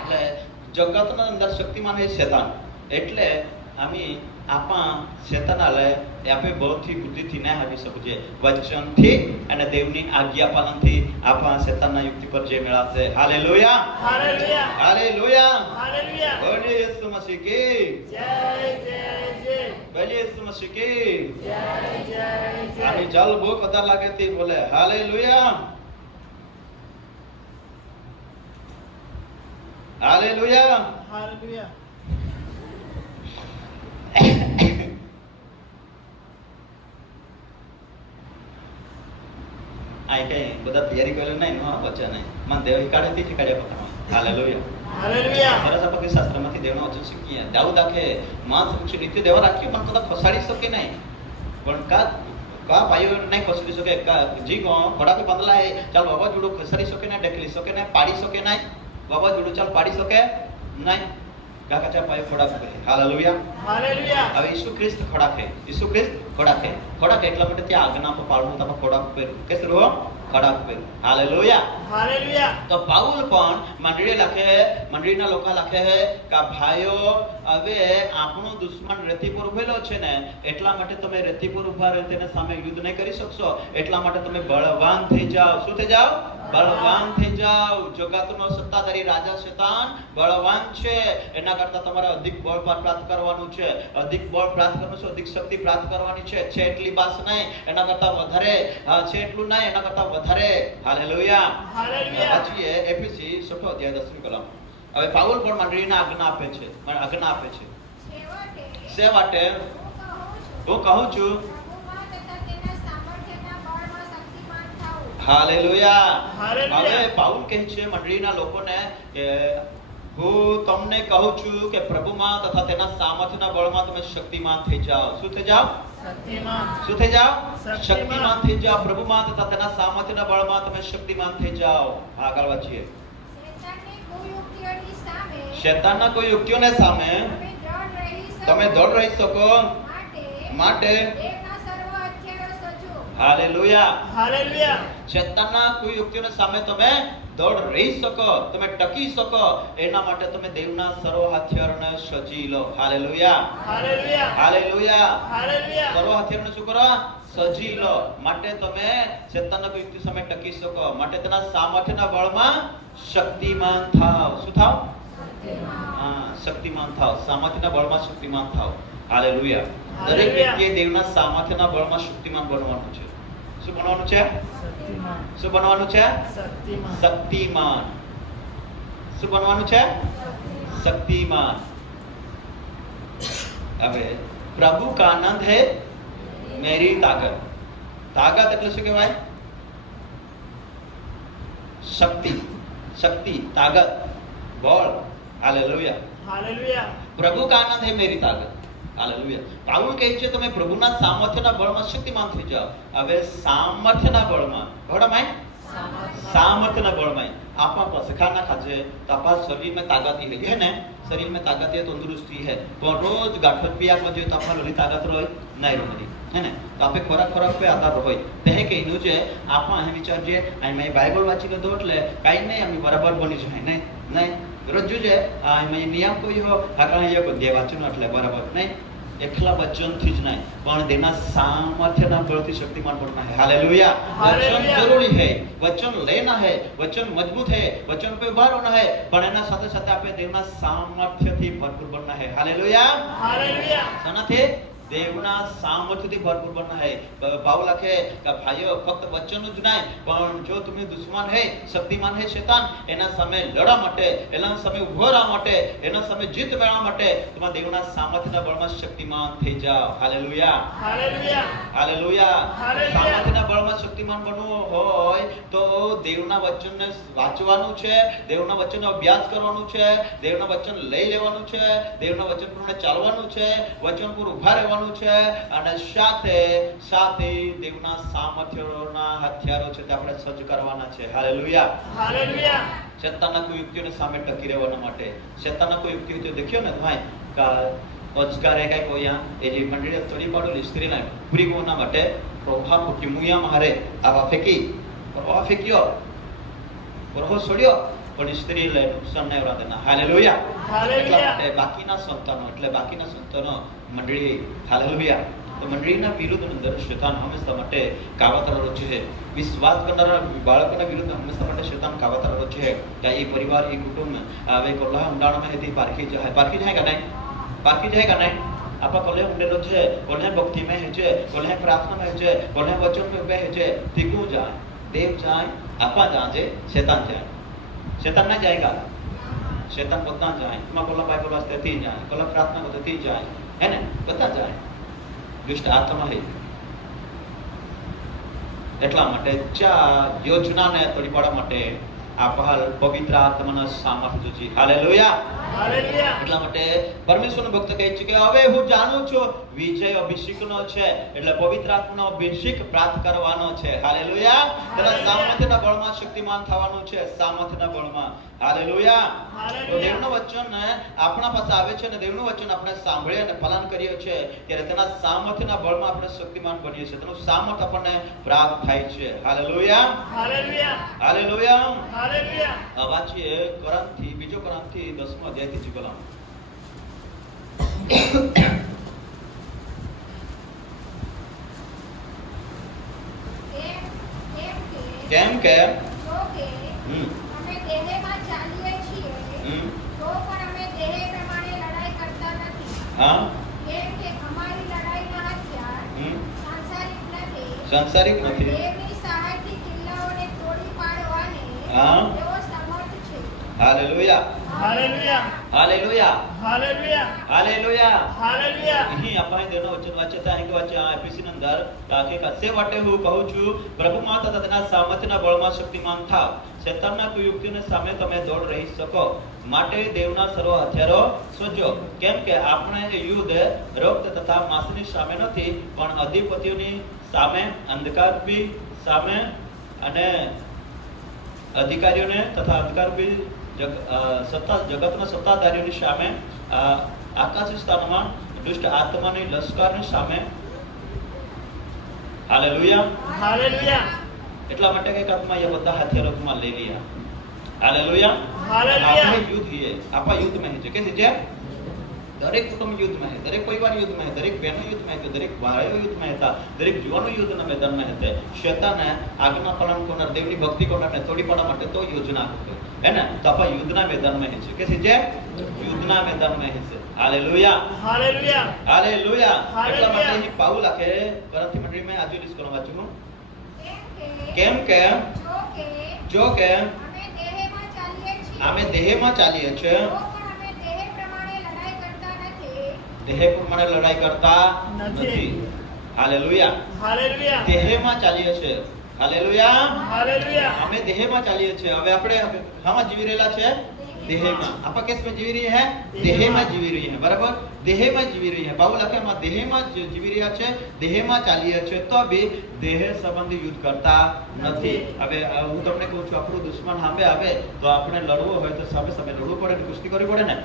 એટલે જગતના અંદર શક્તિમાન હે શૈતાન. એટલે આમી આપા શૈતાનાલે આપણે બૌદ્ધિક બુદ્ધિથી ના હારી શકું છે. વચનથી અને દેવની આજ્ઞા પાલનથી આપા શૈતાનના યુક્તિ પર જે મેળવશે. હાલેલુયા. બોલે યેસુ મસીહ કી જય. બોલે યેસુ મસીહ કી જય. આની જલ બહુ પતા લાગે તે બોલે હાલેલુયા. આ કઈ બધા તૈયારી કરેલું નહીં નો બચ્ચા નહીં. મને દેવ હિકાડે પકડવા. હાલેલુયા. સરસ આપણે શાસ્ત્રમાંથી દેવનો વચન શીખીએ. દાઉદ આખે માં સમક્ષ રીતે દેવા રાખ્યું પણ કદાચ ખસાડી શકે નહીં. પણ કા પાયો નહીં ખસડી શકે. જી ઘોડા બાંધલા હે ચાલ વાવાઝોડું ખસાડી શકે ને, ઢકલી શકે ને, પાડી શકે નહીં. વાવાઝોડું ચાલ પાડી શકે નહીં. કાકા પાયો ખોડાક કરે. હાલેલુયા. હવે ઈસુ ખ્રિસ્ત ખોડાક હે. ખોડાક એટલા માટે ત્યાં આજ્ઞા પર પાળવું તમે ખોડાક પહેર્યું કે સરો ખોડાક પહેર્યું. હાલેલુયા. તો પાઉલ પણ મંડળીના લોકો લખે હે કે ભાઈઓ હવે આપણો દુશ્મન રેતી પર ઉભેલો છે ને એટલા માટે તમે રેતી પર ઉભા રહે તેના સામે યુદ્ધ નહીં કરી શકશો. એટલા માટે તમે બળવાન થઈ જાઓ. શું થઈ જાઓ? બળવાન થઈ જાઓ. જગતનો સત્તાધારી રાજા શેતાન બળવાન છે. એના કરતા તમારે અધિક બળ પ્રાપ્ત કરવાનું છે, અધિક બળ પ્રાપ્ત કરવાનું છે, અધિક શક્તિ પ્રાપ્ત કરવાની છે. એટલી બાસ નહીં, એના કરતા વધારે છે, એટલું નહીં, એના કરતા વધારે. હાલેલુયા. હાલેલુયા. વાંચીએ એફએસી 6 અધ્યાય 10મી કલમ. હવે પાઉલ પણ મંડળીને આજ્ઞા આપે છે. શેવાટે હું કહું છું. હાલેલુયા. હાલેલુયા. હવે પાઉલ કહે છે મંડળીના લોકોને કે હું તમને કહું છું કે પ્રભુમાં તથા તેના સામર્થ્યના બળમાં તમે શક્તિમાન થઈ જાઓ. શું થઈ જાઓ? શક્તિમાન. શું થઈ જાઓ? શક્તિમાન. શક્તિમાન થઈ જાઓ. પ્રભુમાં તથા તેના સામર્થ્યના બળમાં તમે શક્તિમાન થઈ જાઓ. આગળ વાંચીએ. શૈતાનના કોઈ યુક્તિઓને સામે તમે દૃઢ રહી શકો માટે હાલેલુયા. હાલેલુયા. શૈતાનના કોઈ યુક્તિઓને સામે તમે દૃઢ રહી શકો, તમે ટકી શકો, એના માટે તમે દેવના સર્વ હથિયારોને સજી લો. હાલેલુયા. હાલેલુયા. હાલેલુયા. હાલેલુયા. સર્વ હથિયારોને શું કરો? સજી લો. માટે તમે શૈતાનના કોઈ યુક્તિ સામે ટકી શકો, માટે તેના સામર્થ્યના બળમાં શક્તિમાન થાવ. શું થાવ? હા, શક્તિમાન થાવ. સામર્થ્યના બળમાં શક્તિમાન થાવ. હાલેલુયા. દરેક વ્યક્તિએ દેવના સામર્થ્યના બળમાં શક્તિમાન બનવાનું છે. શું બનવાનું છે? શક્તિમાન. શું બનવાનું છે? શક્તિમાન. શક્તિમાન. શું બનવાનું છે? શક્તિમાન. હવે પ્રભુ કા આનંદ હે મેરી તાકાત. તાકાત એટલે શું કહેવાય? શક્તિ. શક્તિ, તાકાત, બળ. હાલેલુયા. હાલેલુયા. પ્રભુ કા આનંદ હે મેરી તાકાત. હાલેલુયા. પાઉલ કહે છે તમે પ્રભુના સામર્થ્યના બળમાં શક્તિમાન થઈ જાઓ. હવે સામર્થ્યના બળમાં બળમાં सामर्थ्य बलमाई आपा પાસે ખાના ખાજે તો આપા શરીર में ताकत ही है ने शरीर में ताकत है तंदुरुस्ती है तो रोज गाठोज पिया में जो तो आपा लोली ताकत रहे नहीं रही है ने तो आपे खोराक खोराक पे आधार रहोय ते कहीनु છે आपा અહીં વિચારજે અહીં મેં બાઇબલ વાંચી લીધો એટલે કાઈ નહીં અમે બરાબર બની જાય નહીં નહીં રોજ જોજે અહીં નિયમ કોઈ હો હાકણા એક દે વાંચનો એટલે બરાબર નહીં एकला वचन थी ज नहीं पण देना सामर्थ्यना बलथी शक्तिमान बनना है हालेलुया वचन जरूरी है वचन लेना है वचन मजबूत है वचन पे उभा रहना है पण एना साथे साथे आपे देवना सामर्थ्य थी भरपूर बनना है हालेलुया हालेलुया सनाथे देवना सामर्थ्य थी भरपूर बनना है पाउल लखे कि भाइयों फक्त वचन ज नहीं पण जो तुम्हें दुश्मन है शक्तिमान है शैतान एना सामे लड़ा माटे एना सामे उभो रहा माटे एना सामे जीत मेळवा माटे तुम्हारा देवना सामर्थ्यना बळमां शक्तिमान થઈ જાઓ हालेलुया हालेलुया हालेलुया सामर्थ्यना बळमां शक्तिमान बनવું હોય તો દેવના વચનને વાંચવાનું છે દેવના વચનનો અભ્યાસ કરવાનો છે દેવના વચન લઈ લેવાનું છે દેવના વચન પ્રમાણે ચાલવાનું છે વચન પર ઊભા રહેવાનું છે અને સાથે સાથે દેવના સામર્થ્યના હથિયારો છે તે આપણે સજ્જ કરવાના છે હાલેલુયા હાલેલુયા શૈતાનના કોઈ યુક્તિઓને સામે ટકી રહેવાના માટે શૈતાનના કોઈ યુક્તિ તો દેખ્યો ને ભાઈ કા અજગારે કઈ કોયા એ જે મંડળી થોડી પાડોલી સ્ત્રીને પૂરી કોના માટે પ્રભાવ ફૂટી મુયા મારે આવા ફેંકી પ્રભાવ ફેંક્યો પ્રભાવ છોડ્યો પણ સ્ત્રી લે નુકસાન નહીં આવવા દેના હાલેલુયા હાલેલુયા બાકીના સંતાનો એટલે બાકીના સંતાનો મંડળી હાલેલુયા તો મંડળીના વિરુદ્ધ અંદર શૈતાન હંમેશા માટે કાવતરા રચે છે વિશ્વાસ કરનારા બાળકોના વિરુદ્ધ હંમેશા માટે શૈતાન કાવતરા રચે છે કે એ પરિવાર એ કુટુંબ હવે કોલ્લા ઊંડાણમાં હેતી પારખી જાય કે નહીં बाकी जाएगा नहीं आपा कोले उंडेलो छे कोले भक्ति में है छे कोले प्रार्थना में है छे कोले वचन में है छे तीकू जाए देव जाए आपा जाए शैतान ना जाएगा शैतान बता जाए तुम कोला बाइबल वास्ते थी जाए कोला प्रार्थना करते थी जाए है ना बता जाए दुष्ट आत्मा है એટલા માટે ચા યોજનાને તોડી પાડવા માટે આપા પવિત્ર આત્માના સામર્થ્ય છે હાલેલુયા હાલેલુયા એટલા માટે પરમેશ્વરનો ભક્ત કહે છે કે હવે હું જાણું છું વિજય અભિષેકનો છે એટલે પવિત્ર આત્માનો અભિષેક પ્રાપ્ત કરવાનો છે હાલેલુયા તેના સામર્થ્યના બળમાં શક્તિમાન થવાનું છે સામર્થ્યના બળમાં હાલેલુયા તો દેવનું વચન આપણા પાસે આવે છે અને દેવનું વચન આપણે સાંભળીએ અને પાલન કરીએ છીએ ત્યારે તેના સામર્થ્યના બળમાં આપણે શક્તિમાન બનીએ છીએ તેનું સામર્થ્ય આપણને પ્રાપ્ત થાય છે હાલેલુયા હાલેલુયા હાલેલુયા હાલેલુયા વાંચીએ કોરંથી બીજો કોરંથી 10મો અધ્યાય થી કલમ કેમ કે કે હમ અમે દેહમાં ચાલીએ છીએ, હમ તો પણ અમે દેહ પ્રમાણે લડાઈ કરતા નથી. હા કેમ કે અમારી લડાઈના હથિયાર હમ સાંસારિક નથી, સંસારિક પણ નથી. દેવની સહાયથી કિલ્લાઓને તોડી પાડવાને હા. તેઓ સમર્થ છે. Hallelujah hallelujah hallelujah hallelujah hallelujah hallelujah અહીં આપણે તેનો વચન વાંચતા અહીં વાંચે આ એફએસી અંદર કે કસે માટે હું કહું છું પ્રભુમાં તથા તેના સામર્થ્યના બળમાં શક્તિમાન થાવ, શૈતાનના કુયુક્તિઓને સામે તમે દોડ રહી શકો, માટે દેવના સર્વ હથિયારો સજ્જો, કેમ કે આપણે યુદ્ધ રક્ત તથા માંસની સામે નથી, પણ અધિપતિઓની સામે, અંધકારની સામે અને અધિકારીઓને તથા અંધકારી જગતના સત્તાધારીઓની સામે, આકાશી સ્થાનમાં દુષ્ટ આત્માની લશ્કરની સામે. હાલેલુયા. હાલેલુયા એટલા માટે કે આત્મા એ બધા હથિયારો તમાર લઈ लिया. હાલેલુયા. હાલેલુયા આપણે યુદ્ધ है, આપા યુદ્ધ में है કે છે, દરેક કુટુંબ યુદ્ધ में है, દરેક પરિવાર युद्ध में है, દરેક બહેનો युद्ध में है, દરેક ભાઈઓ युद्ध में હતા, દરેક જુવાનો યુદ્ધના મેદાનમાં હતા. શૈતાને આજ્ઞા પાલન કરનાર, દેવની ભક્તિ કરનારને તોડી પાડવા માટે તો યોજના કરતો है ना. तो આપા યુદ્ધના મેદાનમાં છે કે છે, યુદ્ધના મેદાનમાં છે. Hallelujah hallelujah hallelujah. એટલા માટે હાલેલુયા. અહીં પાઉલ આખે ગલાતી મંડળીમાં આજે લિસ્ટ કરવા વાંચું કેમ કે કેમ કે જો કે જો કે અમે દેહમાં ચાલીએ છીએ, અમે દેહમાં ચાલીએ છીએ, તો પણ અમે દેહ પ્રમાણે લડાઈ કરતા નથી. દેહ પ્રમાણે લડાઈ કરતા નથી. હાલેલુયા. હાલેલુયા દેહમાં ચાલીએ છીએ. હાલેલુયા. હાલેલુયા અમે દેહમાં ચાલીએ છીએ. હવે આપણે હામાં જીવી રહેલા છે? દેહમાં. આપા કેસમાં જીવી રહી હે? દેહમાં જીવી રહી હે. બરાબર? દેહમાં જીવી રહી હે. બાબુ લખે માં દેહમાં જીવી રહ્યા છે, દેહમાં ચાલીએ છે, તો બી દેહ સંબંધી યુદ્ધ કરતા નથી. હવે હું તમને કહું છું, આપણું દુશ્મન સામે આવે તો આપણે લડવું હોય તો સામે સામે લડવું પડે ને, કુસ્તી કરવી પડે ને,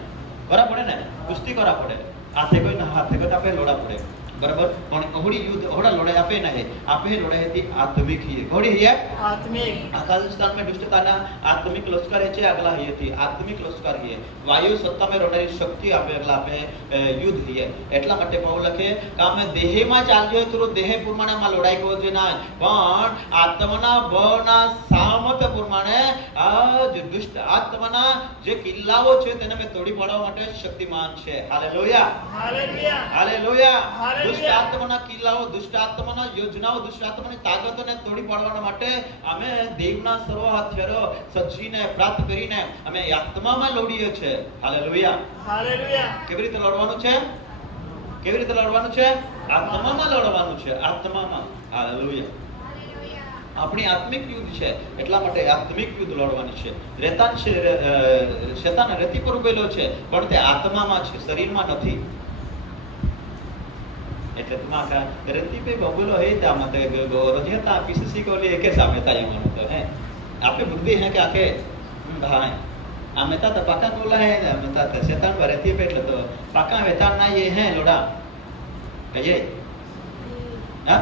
બરાબર પડે ને, કુસ્તી કરવા પડે. હાથે કોઈ ના હાથે કોઈ આપણે લોડા પડે, બરાબર. પણ ઓહડી યુદ્ધ ઓહડા લડાઈ આપે ના હે, આપે લડાઈ હતી આત્મિક હી ઘોડી હી આત્મિક. अफगानिस्तान में दुष्टताना आत्मिक लश्कर है, अगला ये थी आत्मिक लश्कर है, वायु सत्ता में रहनारी शक्ति आपे अगला पे युद्ध है. એટલા માટે પાઉલ લખે કે અમે દેહમાં ચાલ્યો તો દેહ પ્રમાણેમાં લડાઈ કરો છે ના, પણ આત્માના બળના સામર્થ્ય પ્રમાણે આ જે દુષ્ટ આત્માના જે કિલ્લાઓ છે તેને અમે તોડી પાડવા માટે શક્તિમાન છે. Hallelujah hallelujah hallelujah. હાલેલુયા. દુષ્ટ આત્માના કિલ્લાઓ, દુષ્ટ આત્માના યોજનાઓ, દુષ્ટ આત્માની તાકાતોને તોડી પાડવા માટે અમે દેવના સર્વ હથિયારો સજીને પ્રાપ્ત કરીને અમે આત્મામાં લડીએ છે. હાલેલુયા. હાલેલુયા કેવી રીતે લડવાનું છે? કેવી રીતે લડવાનું છે? આત્મામાં લડવાનું છે, આત્મામાં. હાલેલુયા. હાલેલુયા. આપણી આત્મિક યુદ્ધ છે, એટલા માટે આત્મિક યુદ્ધ લડવાની છે. રેતાન છે, શેતાન રેતી પર ઉભેલો છે, પણ તે આત્મામાં છે, શરીરમાં નથી. એટલે તમારા રેતી पे बबुलो है ता मत रोजे ता पीसीसी को लिए के सामने ता ये मानो तो है आपे बुद्धि है कि आके हां आमे ता पाका कोला है आमे ता शैतान रेती पे એટલે તો પાકા વેતાન ના ये है लोड़ा कहिए हां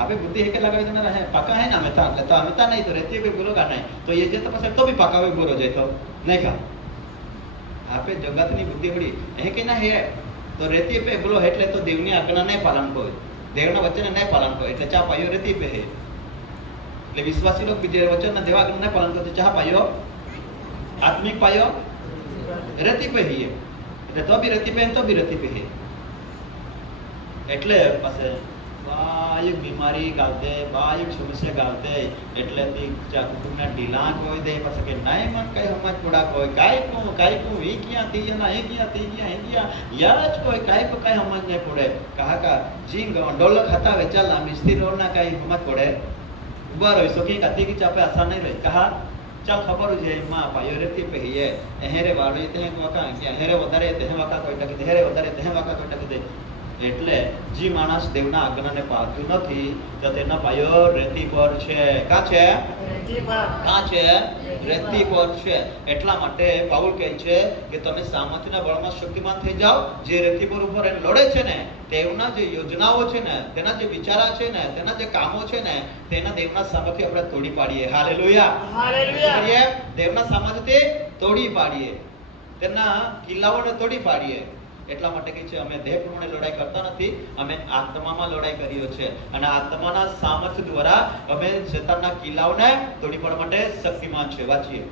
आपे बुद्धि है के लगा देना है पाका है ना आमे ता नहीं तो रेती पे बोलो का नहीं तो ये जे तो पास तो भी पाका भी बोलो जाए तो नहीं का आपे जगतनी बुद्धि बड़ी है कि ना है. तो रेती पे बोलो એટલે તો દેવની આજ્ઞા નહીં પાલન કરે, દેવના વચન નહીં પાલન કરે, એટલે ચા પાયો રેતી पे है. એટલે વિશ્વાસી લોક બીજે વચનના દેવા આજ્ઞા નહીં પાલન કરે, ચા પાયો આત્મિક પાયો રેતી पे ही है. એટલે તો બી રેતી पे તો બી રેતી पे है. એટલે પાસે બાય બીમારી ગાલતે, બાય સમસ્યા ગાલતે, એટલે તી ચા કુટુંબના ઢીલા કોઈ દે પાસે કે નહીં મન કઈ હમજ થોડા કોઈ કાઈ કો વી કિયા તી ના એ કિયા યાજ કોઈ કાઈ કો કાઈ હમજ નહીં પડે. કહા કા જીંગ ડોલક હતા વેચાલ ના મિસ્ત્રી રોના કાઈ હમજ પડે ઉભા રહી સકી કતી की चापे आसान नहीं रही. कहा चल खबर है मां पायो रेती पे ही है एहेरे वाड़ी ते वाका के एहेरे वदारे ते वाका कोई टकी एहेरे वदारे ते वाका कोई टकी दे. એટલે જે માણસ દેવના આજ્ઞાને પાળતું નથી તો તેના પાયો રેતી પર છે. કા છે? રેતી પર. કા છે? રેતી પર છે. એટલા માટે પાઉલ કહે છે કે તમે સામર્થ્યના બળમાં શક્તિમાન થઈ જાઓ. જે રેતી પર ઉપર લડે છે ને તેના જે યોજનાઓ છે ને, તેના જે વિચારા છે ને, તેના જે કામો છે ને, તેના દેવના સામર્થ્ય આપણે તોડી પાડીએ. હાલેલુયા. હાલેલુયા. દેવના સામર્થ્યથી તોડી પાડીએ, તેના કિલ્લાઓને તોડી પાડીએ. એટલા માટે કહે છે અમે દેહ પ્રમાણે લડાઈ કરતા નથી, અમે આત્મામાં લડાઈ કરીએ છે અને આત્માના સામર્થ્ય દ્વારા અમે શેતાનના કિલ્લાઓને તોડી પાડવા માટે શક્તિમાન છે. વાંચીએ.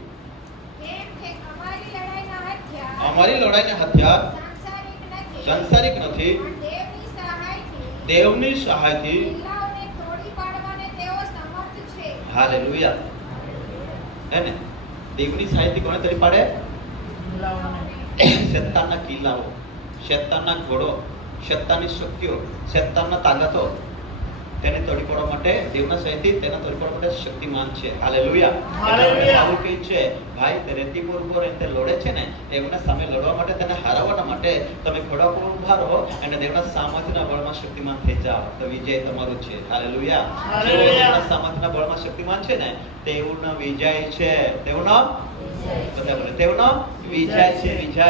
કેમ કે અમારી લડાઈના હથિયાર અમારી લડાઈના હથિયાર સાંસારિક નથી, સંસારિક નથી, પણ દેવની સહાયથી દેવની સહાયથી. કિલ્લાઓને તોડી પાડવાને તેઓ સમર્થ છે. હાલેલુયા. હે ને? દેવની સહાયથી કોને તોડી પાડે? શેતાનના કિલ્લાઓ, શેતાનના ઘોડો, શેતાનની શક્તિઓ, શેતાનના તાકાતો તેને તોડી પાડવા માટે દેવના સહાયથી તેને તોડી પાડવા માટે શક્તિમાન છે. હાલેલુયા. હાલેલુયા. આવું કહે છે ભાઈ તે રેતી પર ઉભો રહીને તે લડે છે ને એમના સામે લડવા માટે તેને હરાવવા માટે તમે ઘોડા પર ઉભા રહો અને દેવના સામર્થ્યના બળમાં શક્તિમાન થઈ જાઓ તો વિજય તમારું છે. હાલેલુયા. હાલેલુયા. જેઓ દેવના સામર્થ્યના બળમાં શક્તિમાન છે ને તેઓનો વિજય છે. તેઓનો બધા બોલે તેઓનો વિજય છે. વિજય.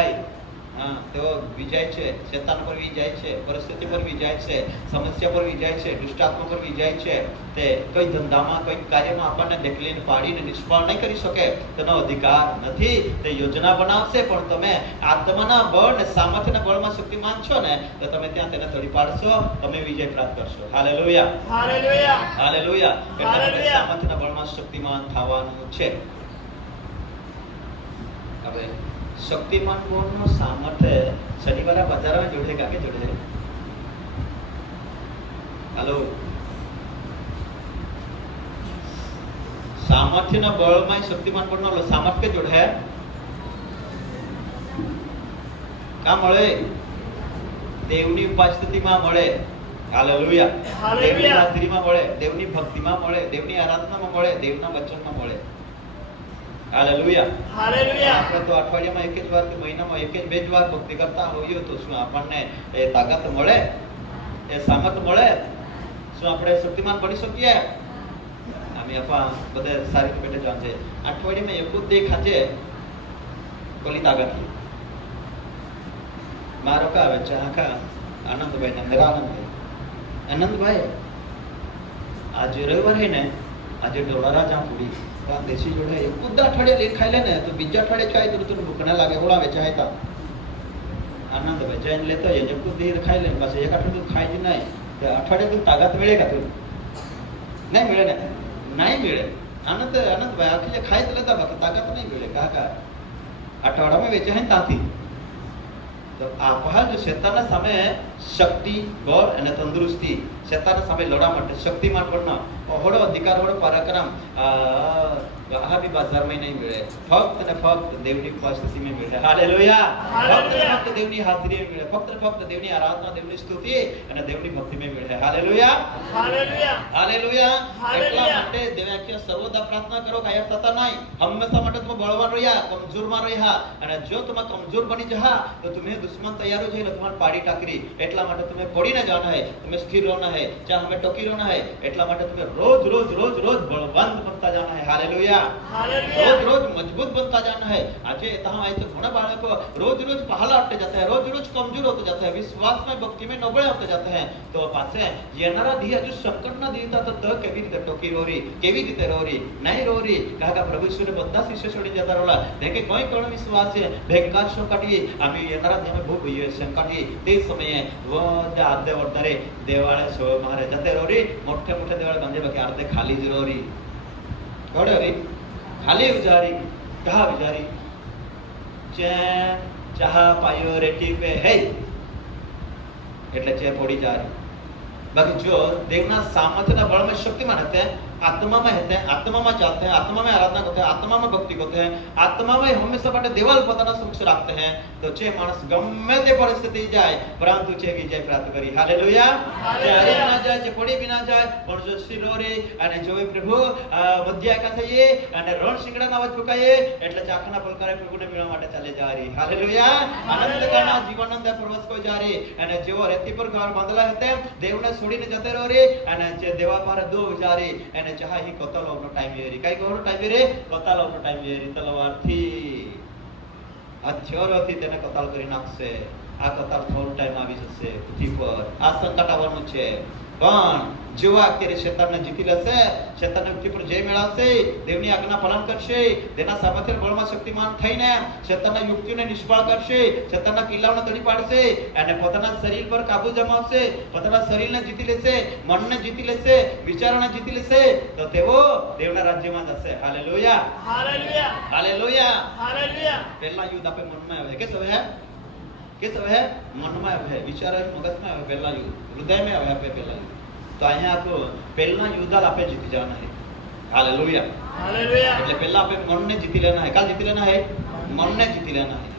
હા, તેઓ વિજય છે. શેતાન પર વિજય છે, પરિસ્થિતિ પર વિજય છે, સમસ્યા પર વિજય છે, દુષ્ટાત્મા પર વિજય છે. તે કઈ ધંધામાં કઈ કાર્યમાં આપણને ઢેકલીને પાડીને નિષ્ફળ નહીં કરી શકે તેનો અધિકાર નથી. તે યોજના બનાવશે પણ તમે આત્માના બળ ને સામર્થ્યના બળમાં શક્તિમાન છો ને તો તમે ત્યાં તેને તોડી પાડશો, તમે વિજય પ્રાપ્ત કરશો. હાલેલુયા. હાલેલુયા. હાલેલુયા. એટલે આપણે હાલેલુયા. સામર્થ્યના બળમાં શક્તિમાન થવાનું છે. હવે શક્તિમાન ગુણનો સામર્થ્ય શનિવારે બજારમાં જોડેગા કે જોડે? હાલો. સામર્થ્યના બળમાં શક્તિમાન ગુણનો સામર્થ્ય જોડે કા મળે? દેવની ઉપસ્થિતિમાં મળે. હાલેલુયા. હાલેલુયા. દેવની હાજરીમાં મળે, દેવની ભક્તિમાં મળે, દેવની આરાધનામાં મળે, દેવના વચનમાં મળે. હાલેલુયા. હાલેલુયા. આપણે તો અઠવાડિયામાં એક જ વાર કે મહિનામાં એક જ બે જ વાર ભક્તિ કરતા હોઈએ તો શું આપણને એ તાકાત મળે? એ સામર્થ્ય મળે? શું આપણે શક્તિમાન બની શકીએ? અમે આપા બધે સારી રીતે બેઠે જાણ છે અઠવાડિયામાં એક જ દેખાજે કોલી તાકાત મારો કા આવે છે આખા આનંદભાઈ આનંદભાઈ આજે રવિવાર હે ને આજે ડોળારા જામ પૂરી દેશી જોડે એક જ અઠવાડિયે એક ખાઈ લે ને તો બીજા અઠવાડિયે ખાય તો તું ભૂખ ના લાગે બોલાવે ચાહે તા આનંદભાઈ જઈને લેતો હોય જબ દી ખાઈ લે બસ એક અઠવાડિયું ખાઈ જ નહીં તો અઠવાડિયે તું તાકાત મળેગા તું નહીં મળે ને નહીં મળે આનંદભાઈ આખી ખાઈ તો લેતા બાકી તાકાત નહીં મળે કાકા અઠવાડિયામાં વેચાય ને ત્યાંથી તો આ જો શેતાનના સામે શક્તિ બળ અને તંદુરસ્તી શેતાનના સામે લડવા માટે શક્તિમાન બળનો હોડો અધિકાર હોડો પરાક્રમ આ બી બજારમાં નહીં મળે ફક્ત ને ફક્ત દેવની ઉપસ્થિતિમાં મળે. હાલેલુયા. ફક્ત દેવની હાજરીમાં મળે, ફક્ત દેવની આરાધના, દેવની સ્તુતિ અને દેવની ભક્તિમાં મળે. હાલેલુયા. હાલેલુયા. હાલેલુયા. હાલેલુયા. એટલા માટે દેવાક્ય સર્વદા પ્રાર્થના કરો કાયર થતા નહીં. હંમેશા માટે તમે બળવાન રહ્યા, કમજોરમાં રહ્યા અને જો તમે કમજોર બની જહા તો તમે દુશ્મન તૈયાર છે એટલે તમારે પાડી ટાકરી. એટલા માટે તમે પડીને જાના હે, તમે સ્થિર રહેના હે, ચાહે હમે ટકી રહેના હે. એટલા માટે તમે રોજ બળવાન બનતા જાના હે. હાલેલુયા. हालेलुया. रोज मजबूत बनता जाना है. आज यहाँ आए तो घोड़ा बालक रोज पहला हटते जाते हैं, रोज कमजोर होते जाते हैं, विश्वास में भक्ति में नबळे होते जाते हैं. तो पासे येणारा धी हजू संकट ना दीता तो केवी रीते टोकी रोरी केवी रीते रोरी नहीं रोरी काका प्रभु ईश्वर બધા શિષ્ય છોડી જતા રોલા દેખે કોઈ કોણ વિશ્વાસ છે ભયંકર સંકટી આમી येणारा धी में भूख हुई संकटी તે સમયે વધ આધે વર્તરે દેવાળે સો મારે જતે રોરી મોટે દેવાળે બંધે બાકી આધે ખાલી જ રોરી કોડે રી ખાલી વિચારી કહા વિચારી ચેન ચાહ પાયો રેટી પે હે એટલે ચે પડી જાય બાકી જો દેવના સામર્થ્યના બળમાં શક્તિમાન હતે આત્મામાં હતે આત્મામાં ચાલते हैं आत्मा में आराधना करते हैं आत्मा में भक्ति करते हैं आत्मा में हमेशा માટે દેવાલ પોતાના સમક્ષ રાખते हैं તો જે માણસ ગમે તે પરિસ્થિતિ જાય પરંતુ જે વિજય પ્રાપ્ત કરી. હાલેલુયા. હારે ના જાય જે પડી બી ના જાય પણ જો શિરોરે અને જો પ્રભુ મધ્યાકા થઈએ અને રણ સિંગડાના અવાજ ફૂંકાઈએ એટલે ચાખના પલકારે પ્રભુને મેળવવા માટે ચાલે જા રહી. હાલેલુયા. આનંદ કરના જીવનંદ પ્રવાસ કોઈ જા રહી અને જેવો રેતી પર ઘર બાંધલા હતા દેવને છોડીને જતે રહો રે અને જે દેવા પર દો વિચારી અને ચાહા હી કોતલોનો ટાઈમ એરી કઈ ગોનો ટાઈમ રે કોતલોનો ટાઈમ એરી તલવારથી હથિયારોથી તેને કતલ કરી નાખશે. આ કતલ થોડો ટાઈમ આવી જશે પૃથ્વી પર. આ સંકટ આવવાનું છે. પણ જેવા અત્યારે શેતાનને જીતી લેશે, શેતાનની વૃત્તિ પર જય મેળવશે, દેવની આજ્ઞા પાલન કરશે, તેના સામર્થ્ય બળમાં શક્તિમાન થઈને શેતાનના યુક્તિઓને નિષ્ફળ કરશે, શેતાનના કિલ્લાઓને તોડી પાડશે અને પોતાના શરીર પર કાબુ જમાવશે, પોતાના શરીરને જીતી લેશે, મનને જીતી લેશે, વિચારોને જીતી લેશે, તો તેઓ દેવના રાજ્યમાં જશે. Hallelujah, hallelujah hallelujah. हालेलुया પહેલા યુદ્ધ આપણે મનમાં આવે કે સવે હે, કે સવે હે મનમાં આવે, વિચારો મગજમાં આવે, પહેલા યુદ્ધ હૃદયમાં આવે આપણે પહેલા યુદ્ધ. તો અહીંયા આપો પહેલા યુદ્ધ આપણે જીતી જવાના है. हालेलुया, हालेलुया એટલે પહેલા આપણે મનને જીતી લેना है. કાલ જીતી લેना है, મનને જીતી લેना है.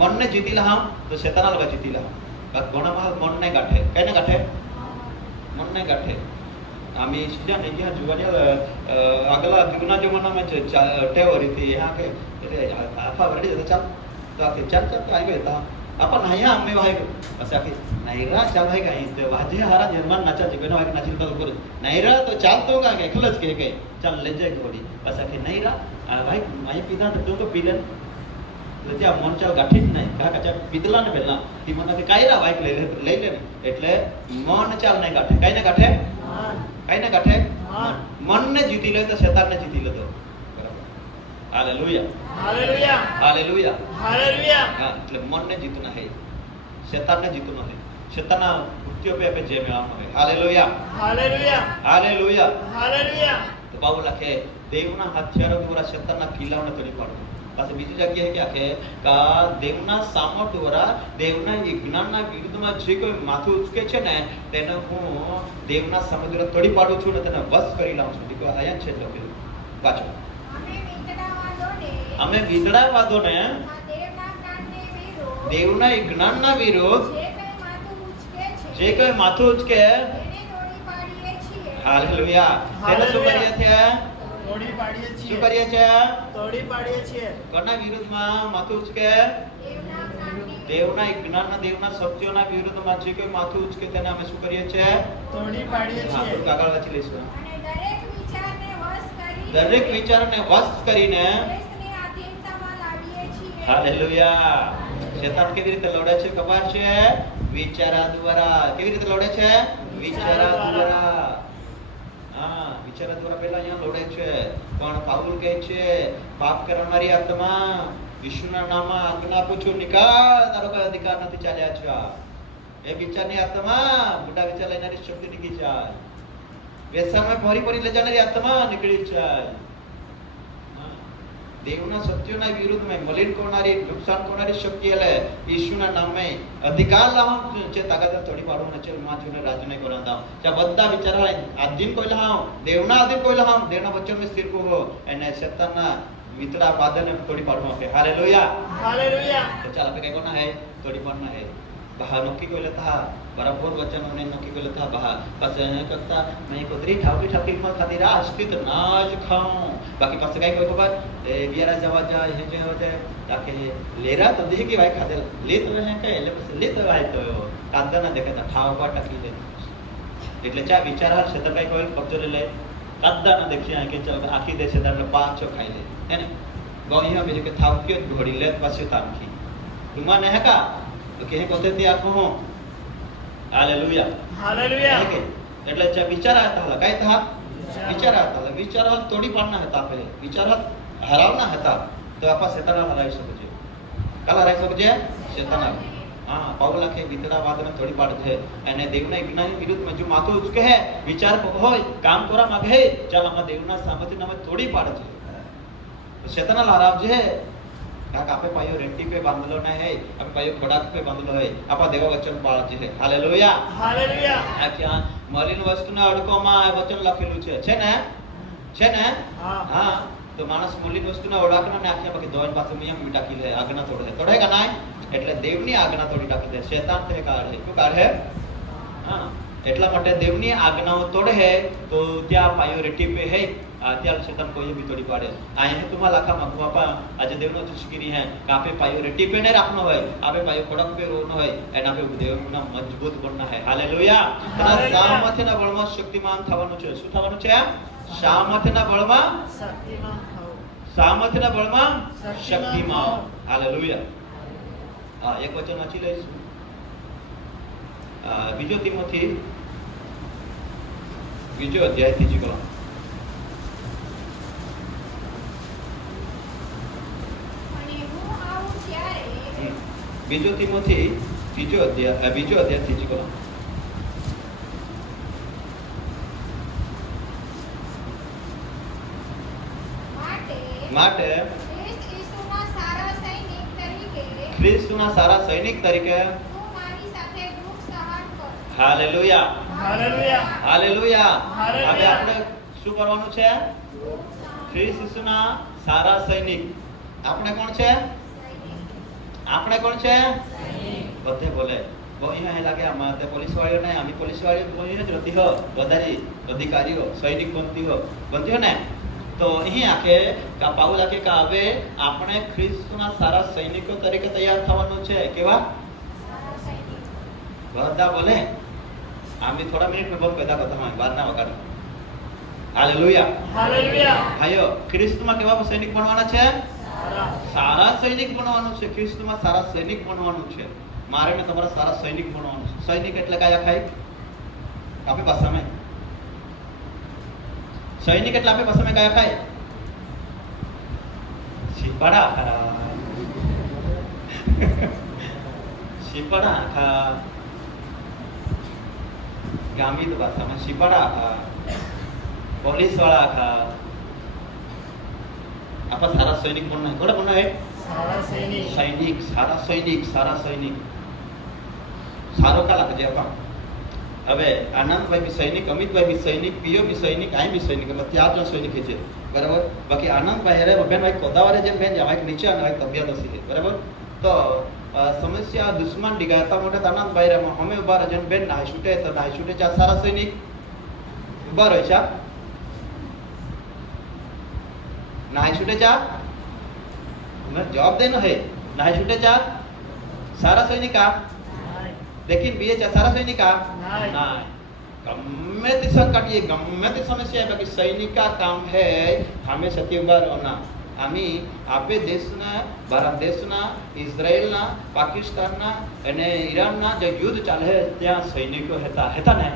મનને જીતી લહામ તો શેતાના લગા જીતી લહામ. બાકી ઘણા માણસ મનને ગાંઠે, કઈને ગાંઠે, મનને ગાંઠે. आम्ही सीधा नहीं गया जुगाड़िया अगला जुगना जमाना में टेव हो रही थी यहाँ के अरे आपा रेडी होता चल तो आके चल चल तो आई गए था अपन नहीं हमें वहाँ बस आके नहीं रहा चल भाई कहीं तो वाजे हरा जर्मन नाचा जिगनो आके नाचिल तो ऊपर नहीं रहा तो चल तो का के खलच के गए चल ले जाए घोड़ी बस आके नहीं रहा भाई मैं पीता तो पी ले એટલે આ મન ચાલ ગાંઠી જ નહીં કા કચા પીધલા ને પહેલા તી મને કે કાયરા બાઈક લઈ લે એટલે મન ચાલ નહીં ગાંઠે કાઈ ને ગાંઠે કાઈ ને ગાંઠે મનને જીતી લે તો શેતાનને જીતી લેતો બરાબર. Hallelujah hallelujah hallelujah. हालेलुया હા એટલે મનને જીતના है, શેતાનને જીતના है, શેતાનના કૃત્યો पे આપણે જે મેળવવાનો है. Hallelujah hallelujah hallelujah. हालेलुया તો બાબુ લખે દેવના હથિયારો દ્વારા શેતાનના કિલ્લાઓને તોડી પાડવું. પાછું બીજી જગ્યાએ ક્યાં કે દેવના સામર્થ્ય દ્વારા દેવના વિજ્ઞાનના વિરુદ્ધમાં જે કોઈ માથું ઉચકે છે ને તેને હું દેવના સામર્થ્ય દ્વારા તોડી પાડું છું ને તેને વશ કરી લાવું છું. દીકરો આયા છે લખેલું વાંચો. અમે વિતડાવાદોને દેવના જ્ઞાનના વિરુદ્ધ જે કોઈ માથું ઉચકે હાલેલુયા તેને શું કરીએ છીએ, તોડી પાડીએ શું છીએ કરીએ છીએ, તોડી પાડીએ છીએ કોના વિરુદ્ધમાં માથું ઉચકે, દેવના જ્ઞાનના દેવના સત્યોના વિરુદ્ધમાં જે કોઈ માથું ઉચકે તેને અમે શું કરીએ છીએ, તોડી પાડીએ હા છીએ આગળ વાંચી લઈશું. દરેક દરેક વિચારને વશ કરીને હાલેલુયા. શેતાન કેવી રીતે લડે છે ખબર છે, વિચારા દ્વારા. કેવી રીતે લડે છે, વિચારા દ્વારા. હા વિચારા દ્વારા પહેલા અહીંયા લડે છે. પણ પાઉલ કહે છે પાપ કરનારી આત્મા ઈશ્વરના નામમાં આજ્ઞા આપું છું નિકાળ, તારો કોઈ અધિકાર નથી ચાલ્યા છે. એ વિચારની આત્મા મોટા વિચાર લેનારી શક્તિ નીકળી જાય, વ્યસનમાં ભરી ભરી લઈ જનારી આત્મા નીકળી જાય. દેવના સત્યોના વિરુદ્ધમાં મલિન કરનારી નુકસાન કરનારી શક્તિ એટલે ઈશ્વરના નામે અધિકાર લાવો છે તાકાત થોડી પાડવું છે માથુને રાજને કોરાતા જ્યાં બધા વિચાર આધીન કોઈ લાવ દેવના આધીન કોઈ લાવ દેવના વચન में स्थिर को અને શેતાનના વિતડા બાદને થોડી પાડવા આપે. હાલેલુયા हालेलुया તો ચાલ આપણે કઈ કોના હે થોડી પાડના હે બહાર નક્કી કોઈ લેતા બરાબર વચનોને નક્કી કોઈ લેતા બહાર બસ કરતા મેં કોદરી ઠાવકી માં ખાતી રા અસ્તિત ના જ ખાઉં બાકી પાસે કઈ કોઈ ખબર એ બિયારા જવા જાય હે જે હોતે તાકે લેરા તો દેખી ભાઈ ખાતે લેતો હે કે એટલે બસ લેતો ભાઈ તો કાંદા ના દેખાતા ઠાવ પર ટકી લે એટલે ચા વિચાર હશે તો કઈ કોઈ કબજો લે કાંદા ના દેખ્યા કે ચાલ આખી દેશે તમને પાંચો ખાઈ લે હે ને ગોઈયા બીજું કે થાવ કે ઘોડી લે પાછું તામખી તુમાને હે કા તો કે કોતે તે આખો હો હાલેલુયા हालेलुया એટલે જે વિચાર હતા કઈ હતા વિચાર તોડી પાડના હતા આપણે વિચાર હરાવના હતા તો આપા શેતાના હરાવી શકો છે કાલ હરાવી શકો છે શેતાના. હા પાઉલ કે વિતરાવાદને તોડી પાડે છે અને દેવના જ્ઞાનની વિરુદ્ધમાં જો માથું ઉચકે હે વિચાર હોય કામ કરવા માંગે હે ચાલ આમાં દેવના સામર્થ્યને અમે તોડી પાડે છે તો શેતાના હરાવજે. કાકા આપે પાયો રેંટી पे बांधलो ना है આપે પાયો ખોડાક पे बांधलो है આપા દેવા વચન પાળજે છે. હાલેલુયા हालेलुया આ ક્યાં મલિન વસ્તુના અડકોમાં આ વચન લખેલું છે ને હા હા તો માણસ મલિન વસ્તુના ઓળાકના નાખ્યા બાકી દોન પાસે નિયમ મીટાકી લે આજ્ઞા તોડે કે ના એટલે દેવની આજ્ઞા તોડી નાખી દે શેતાન તે કાઢે શું કાઢે હા એટલા માટે દેવની આજ્ઞાઓ તોડે હે તો ત્યાં પાયો રેટી पे है ત્યાં શેતાન કોઈ भी તોડી પાડે. અહીંયા तुम्हाला આખા મગવાપા આજે દેવનો ચુસ્કીરી હે કાપે પાયો રેટી पे ને રાખનો હોય આપે પાયો ખોડક पे રોનો હોય એના पे દેવના મજબૂત બનના હે. હાલેલુયા. સામર્થ્યના બળમાં શક્તિમાન થવાનું છે. શું થવાનું છે, સામર્થ્યના બળમાં શક્તિમાન થાઓ. સામર્થ્યના બળમાં શક્તિમાન. શક્તિમાન. હાલેલુયા. હા એક વચન વાંચી લઈશું બીજો તિમોથી બીજો અધ્યાય ત્રીજી કલમ. અને હું આવું ત્યારે બીજો તિમોથી બીજો અધ્યાય ત્રીજી કલમ. માટે ખ્રિસ્ત ઈસુના સારા સૈનિક તરીકે ખ્રિસ્તના સારા સૈનિક તરીકે તું મારી સાથે દુઃખ સહન કર. Hallelujah, hallelujah. હાલેલુયા. હાલેલુયા. હવે આપણે શું કરવાનું છે? દુઃખ સહન ખ્રિસ્ત ઈસુના સારા સૈનિક. આપણે કોણ છે? સૈનિક. આપણે કોણ છે? બધે બોલે બહુ અહીંયા લાગે આમાં તે પોલીસ વાળીઓ નહીં, આમી પોલીસ વાળીઓ બહુ જ રહેતી હો, વધારે અધિકારીઓ સૈનિક બનતી હો ને. તો અહીં આખે પાઉલ આખે કે હવે આપણે ખ્રિસ્તના સારા સૈનિકો તરીકે તૈયાર થવાનું છે. કેવા? સારા સૈનિક. બધા બોલે આમી થોડા મિનિટ મેં बहुत पैदा करता हूं बात ना वगैरह. Hallelujah, hallelujah. ભાઈઓ ખ્રિસ્તમાં કેવા સૈનિક બનવાના છે? સારા. સારા સૈનિક બનવાનું છે. ખ્રિસ્તમાં સારા સૈનિક બનવાનું છે. મારે ને તમારા સારા સૈનિક બનવાનું છે. સૈનિક એટલે કયા ખાય આપણી ભાષામાં? સૈનિક એટલે આપણી ભાષામાં કયા ખાય? સિપાડા ખરા, સિપાડા ખા, ગામિત ભાષામાં સિપાડા ખા, પોલીસ વાળા ખા. આપણા સારા સૈનિક બનના કોણ બનના હે? સારા સૈનિક. સૈનિક, સારા સૈનિક, સારા સૈનિક. સારો કા લાગે આપા. હવે આનંદભાઈ બી સૈનિક, અમિતભાઈ બી સૈનિક, પિયો બી સૈનિક, આઈ બી સૈનિક, એટલે ત્યાં જ સૈનિક છે. બરાબર. બાકી આનંદભાઈ અરે બેનભાઈ કોદાવારે જેમ બેન જવાય નીચે અને તબિયત હશે. બરાબર. તો સમસ્યા દુશ્મન ડિગાતા મોટે આનંદભાઈ રે અમે ઉભા જેમ બેન નાય છૂટે તો નાય છૂટે ચા સારા સૈનિક ઉભા રહે છે. નાય છૂટે ચા जवाब देना है. नाय छूटे चा सारा सैनिक का, लेकिन बीए चा सारा सैनिक का नाय. गम्मे ते संकट ये गम्मे ते समस्या है बाकी सैनिक का काम है हमें सत्यवार होना. आम्ही आपे देशना, भारत देशना, इस्रायलना, पाकिस्तानना અને ઈરાનના જે યુદ્ધ ચાલે ત્યાં સૈનિકો હતા ને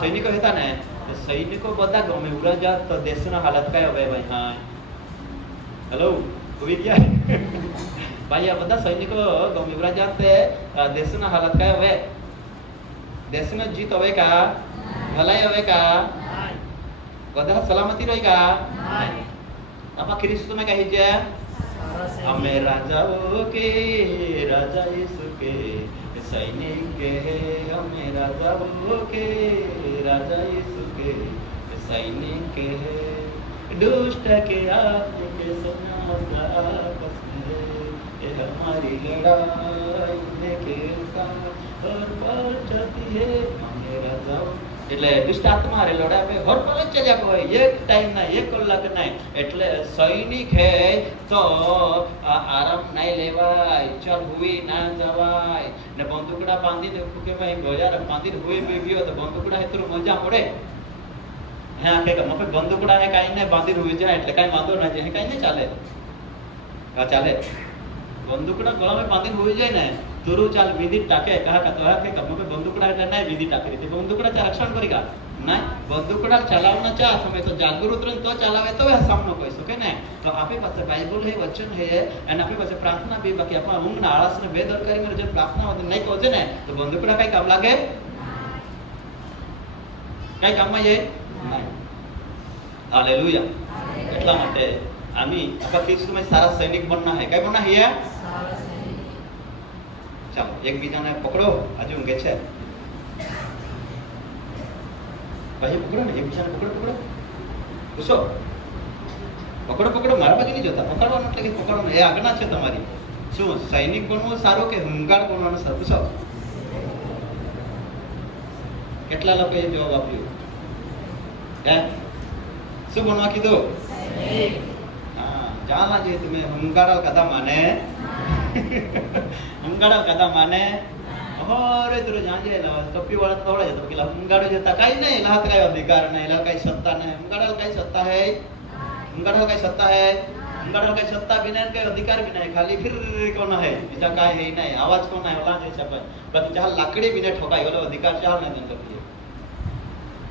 સૈનિકો હતા ને સૈનિકો બધા ગમે ઉડા જાત તો દેશના હાલત કઈ હવે ભાઈ? હા હેલો કોઈ ગયા ભાઈ આ બધા સૈનિકો ગમે ઉડા જાત દેશના હાલત કઈ હવે? દેશનો જીત હવે કા? ભલાઈ હવે કા? બધા સલામતી રહી કા? apa Kristus में कही जाए हमें राजाओं के राजा यीशु के सैनिक के हमें राजाओं के राजा यीशु के सैनिक के दुष्ट के हाथ के सनाता आपस में ये हमारी लड़ाई लेके साथ और पर चलती है हमें राजाओं એટલે દુષ્ટ આત્મા રે લડાવે હર પર જ ચલ્યા કોઈ એક ટાઈમ ના એક કલાક નહીં. એટલે સૈનિક હે તો આરામ નહીં લેવાય, ચાલ હુઈ ના જવાય ને બંદૂકડા બાંધીને કે ભાઈ ગોજાર બાંધીને હુઈ બેવ્યો તો બંદૂકડા હેતરો મજા પડે. હે આખે મફત બંદૂકડા ને કાઈ ને બાંધીને હુઈ જાય એટલે કાઈ વાંધો ના જાય, કાઈ નહીં ચાલે. હા ચાલે બંદૂકડા ગળામાં બાંધીને હુઈ જાય ને तुरु चाल विधि टाके कहा का तो है कि मफत बंदूकड़ा नहीं विधि टाके रही थी बंदूकड़ा चा रक्षण करेगा नहीं बंदूकड़ा चलावना चाह हमें तो जागरूक रन तो चलावे तो है सामनो कोई सके नहीं. तो आपके पास बाइबल है वचन है एंड आपके पास प्रार्थना भी बाकी अपना ऊंग ना आळस ने बेदरकारी में जब प्रार्थना नहीं कहते ने तो बंदूकड़ा कई काम लागे कई काम में ये नहीं. हालेलुया. એટલા માટે આમી આપા ખ્રિસ્તમાં સારા સૈનિક બનના है કઈ બનના है? ચાલો એકબીજાને પકડો. આજે ઊંઘે છે ભાઈ પકડો ને એકબીજાને પકડો પૂછો પકડો મારા બાજુ નહીં જોતા પકડવાનું એટલે કે પકડવાનું એ આજ્ઞા છે તમારી. શું સૈનિક બનવું સારું કે હુંગાર બનવાનું સારું? પૂછો કેટલા લોકોએ જવાબ આપ્યો? હે શું બનવા કીધું? હા જાણવા જોઈએ તમે હુંગારા કદા માને hungaran kata mana और इधर जाने ना टप्पी वाला थोड़ा जाता कि hungaran जाता कहीं नहीं लाहत का अधिकार नहीं लाहत का सत्ता नहीं hungaran का सत्ता है hungaran का सत्ता है hungaran का सत्ता बिना के अधिकार भी नहीं खाली फिर कौन है ऐसा का है नहीं आवाज कौन है वाला जैसा पर बाकी जहाँ लकड़ी बिना ठोकाई वाला अधिकार चाह नहीं देना चाहिए